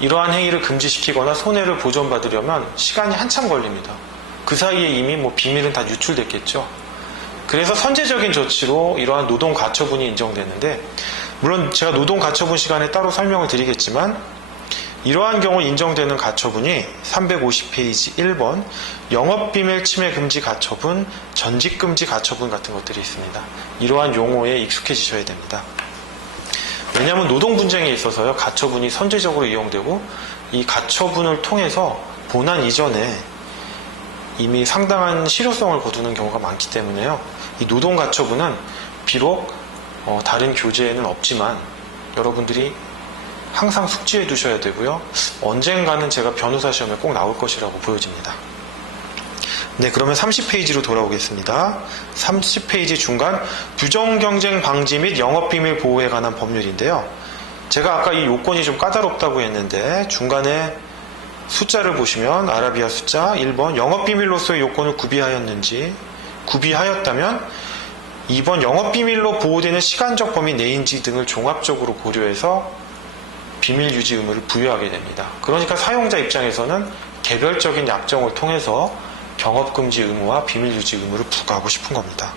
이러한 행위를 금지시키거나 손해를 보전받으려면 시간이 한참 걸립니다. 그 사이에 이미 비밀은 다 유출됐겠죠. 그래서 선제적인 조치로 이러한 노동 가처분이 인정되는데 물론 제가 노동 가처분 시간에 따로 설명을 드리겠지만 이러한 경우 인정되는 가처분이 350페이지 1번 영업비밀 침해 금지 가처분, 전직금지 가처분 같은 것들이 있습니다. 이러한 용어에 익숙해지셔야 됩니다. 왜냐하면 노동 분쟁에 있어서요 가처분이 선제적으로 이용되고 이 가처분을 통해서 본안 이전에 이미 상당한 실효성을 거두는 경우가 많기 때문에요. 이 노동 가처분은 비록 다른 교재에는 없지만 여러분들이 항상 숙지해 두셔야 되고요. 언젠가는 제가 변호사 시험에 꼭 나올 것이라고 보여집니다. 네, 그러면 30페이지로 돌아오겠습니다. 30페이지 중간 부정경쟁 방지 및 영업비밀 보호에 관한 법률인데요. 제가 아까 이 요건이 좀 까다롭다고 했는데 중간에 숫자를 보시면 아라비아 숫자 1번 영업비밀로서의 요건을 구비하였다면 2번 영업비밀로 보호되는 시간적 범위 내인지 등을 종합적으로 고려해서 비밀 유지 의무를 부여하게 됩니다. 그러니까 사용자 입장에서는 개별적인 약정을 통해서 경업금지 의무와 비밀 유지 의무를 부과하고 싶은 겁니다.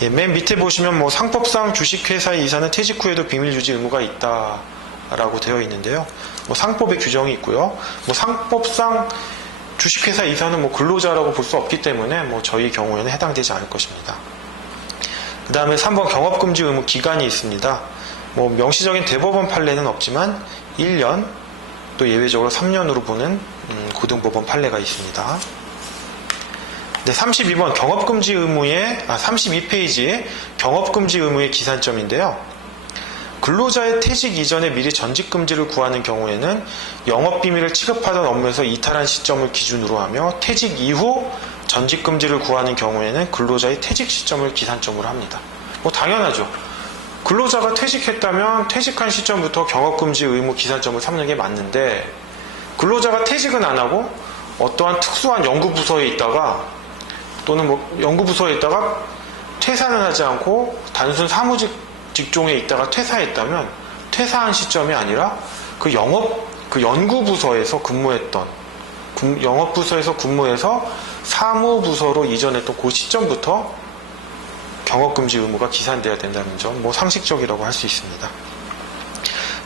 예, 맨 밑에 보시면 뭐 상법상 주식회사의 이사는 퇴직 후에도 비밀 유지 의무가 있다라고 되어 있는데요. 뭐 상법의 규정이 있고요. 뭐 상법상 주식회사 이사는 뭐 근로자라고 볼 수 없기 때문에 뭐 저희 경우에는 해당되지 않을 것입니다. 그 다음에 3번 경업금지 의무 기간이 있습니다. 뭐 명시적인 대법원 판례는 없지만 1년 또 예외적으로 3년으로 보는 고등법원 판례가 있습니다. 네, 32번 경업금지 의무의 32페이지에 경업금지 의무의 기산점인데요. 근로자의 퇴직 이전에 미리 전직금지를 구하는 경우에는 영업비밀을 취급하던 업무에서 이탈한 시점을 기준으로 하며 퇴직 이후 전직금지를 구하는 경우에는 근로자의 퇴직 시점을 기산점으로 합니다. 뭐 당연하죠. 근로자가 퇴직했다면 퇴직한 시점부터 경업금지 의무 기산점을 삼는 게 맞는데 근로자가 퇴직은 안 하고 어떠한 특수한 연구부서에 있다가 또는 뭐 연구부서에 있다가 퇴사는 하지 않고 단순 사무직 직종에 있다가 퇴사했다면 퇴사한 시점이 아니라 그 연구부서에서 근무했던 영업부서에서 근무해서 사무부서로 이전했던 그 시점부터 경업금지 의무가 기산돼야 된다는 점, 뭐 상식적이라고 할 수 있습니다.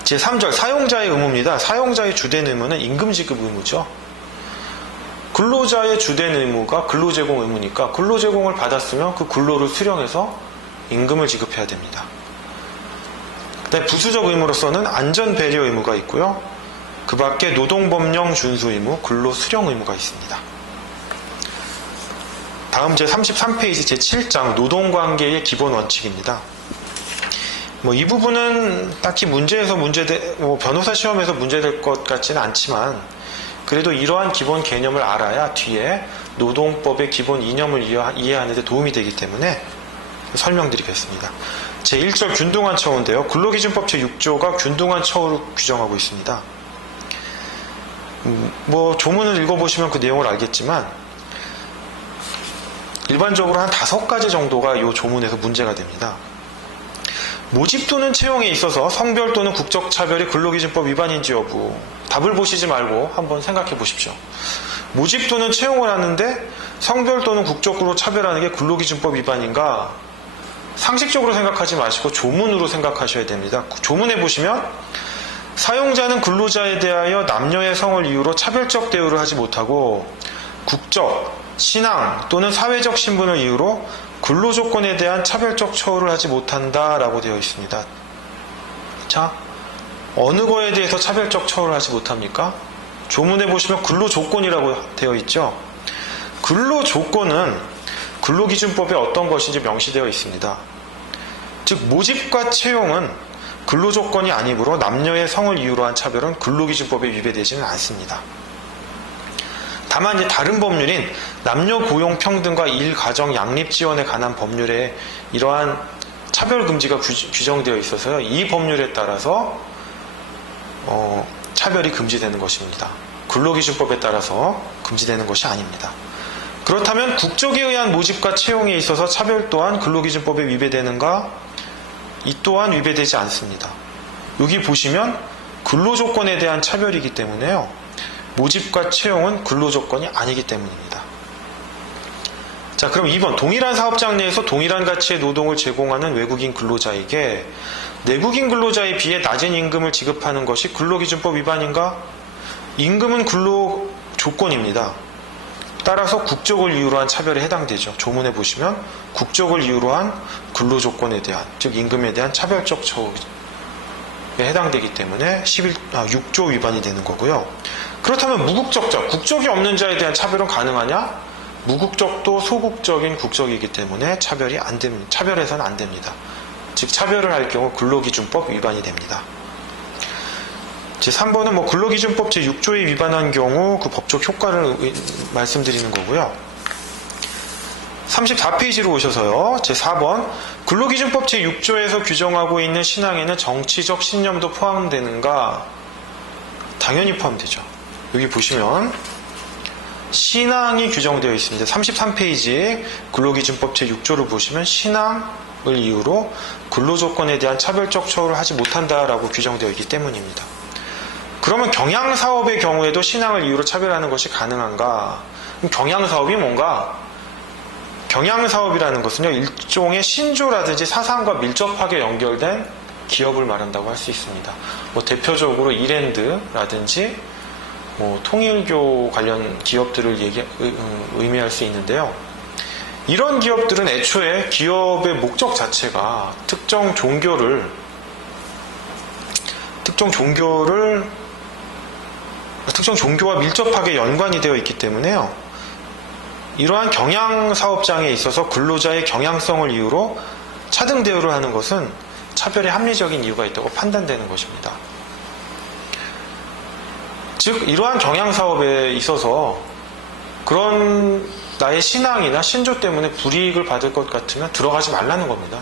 제3절 사용자의 의무입니다. 사용자의 주된 의무는 임금지급 의무죠. 근로자의 주된 의무가 근로제공 의무니까 근로제공을 받았으면 그 근로를 수령해서 임금을 지급해야 됩니다. 그다음에 부수적 의무로서는 안전배려 의무가 있고요. 그 밖에 노동법령 준수 의무, 근로수령 의무가 있습니다. 다음 제33페이지 제7장 노동관계의 기본 원칙입니다. 뭐 이 부분은 딱히 변호사 시험에서 문제될 것 같지는 않지만 그래도 이러한 기본 개념을 알아야 뒤에 노동법의 기본 이념을 이해하는 데 도움이 되기 때문에 설명드리겠습니다. 제1절 균등한 처우인데요. 근로기준법 제6조가 균등한 처우를 규정하고 있습니다. 뭐 조문을 읽어보시면 그 내용을 알겠지만 일반적으로 한 5가지 정도가 이 조문에서 문제가 됩니다. 모집 또는 채용에 있어서 성별 또는 국적 차별이 근로기준법 위반인지 여부 답을 보시지 말고 한번 생각해 보십시오. 모집 또는 채용을 하는데 성별 또는 국적으로 차별하는 게 근로기준법 위반인가? 상식적으로 생각하지 마시고 조문으로 생각하셔야 됩니다. 조문에 보시면 사용자는 근로자에 대하여 남녀의 성을 이유로 차별적 대우를 하지 못하고 국적, 신앙 또는 사회적 신분을 이유로 근로조건에 대한 차별적 처우를 하지 못한다라고 되어 있습니다. 자, 어느 거에 대해서 차별적 처우를 하지 못합니까? 조문에 보시면 근로조건이라고 되어 있죠. 근로조건은 근로기준법에 어떤 것인지 명시되어 있습니다. 즉 모집과 채용은 근로조건이 아니므로 남녀의 성을 이유로 한 차별은 근로기준법에 위배되지는 않습니다. 다만 이제 다른 법률인 남녀 고용 평등과 일 가정 양립 지원에 관한 법률에 이러한 차별 금지가 규정되어 있어서요. 이 법률에 따라서 차별이 금지되는 것입니다. 근로기준법에 따라서 금지되는 것이 아닙니다. 그렇다면 국적에 의한 모집과 채용에 있어서 차별 또한 근로기준법에 위배되는가? 이 또한 위배되지 않습니다. 여기 보시면 근로조건에 대한 차별이기 때문에요. 모집과 채용은 근로조건이 아니기 때문입니다. 자, 그럼 2번 동일한 사업장 내에서 동일한 가치의 노동을 제공하는 외국인 근로자에게 내국인 근로자에 비해 낮은 임금을 지급하는 것이 근로기준법 위반인가? 임금은 근로조건입니다. 따라서 국적을 이유로 한 차별에 해당되죠. 조문에 보시면 국적을 이유로 한 근로조건에 대한, 즉 임금에 대한 차별적 처우에 해당되기 때문에 6조 위반이 되는 거고요. 그렇다면 무국적자, 국적이 없는 자에 대한 차별은 가능하냐? 무국적도 소국적인 국적이기 때문에 차별해서는 안 됩니다. 즉 차별을 할 경우 근로기준법 위반이 됩니다. 제3번은 뭐 근로기준법 제6조에 위반한 경우 그 법적 효과를 말씀드리는 거고요. 34페이지로 오셔서요. 제4번 근로기준법 제6조에서 규정하고 있는 신앙에는 정치적 신념도 포함되는가? 당연히 포함되죠. 여기 보시면 신앙이 규정되어 있습니다. 33페이지 근로기준법 제6조를 보시면 신앙을 이유로 근로조건에 대한 차별적 처우를 하지 못한다라고 규정되어 있기 때문입니다. 그러면 경향사업의 경우에도 신앙을 이유로 차별하는 것이 가능한가? 그럼 경향사업이 뭔가? 경향사업이라는 것은요, 일종의 신조라든지 사상과 밀접하게 연결된 기업을 말한다고 할 수 있습니다. 뭐 대표적으로 이랜드라든지 뭐 통일교 관련 기업들을 의미할 수 있는데요. 이런 기업들은 애초에 기업의 목적 자체가 특정 종교와 밀접하게 연관이 되어 있기 때문에요. 이러한 경향사업장에 있어서 근로자의 경향성을 이유로 차등 대우를 하는 것은 차별의 합리적인 이유가 있다고 판단되는 것입니다. 즉 이러한 경향사업에 있어서 그런 나의 신앙이나 신조 때문에 불이익을 받을 것 같으면 들어가지 말라는 겁니다.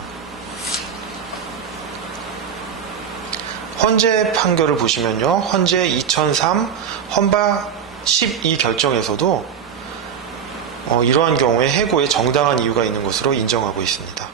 헌재 판결을 보시면요. 헌재 2003 헌바 12 결정에서도 이러한 경우에 해고에 정당한 이유가 있는 것으로 인정하고 있습니다.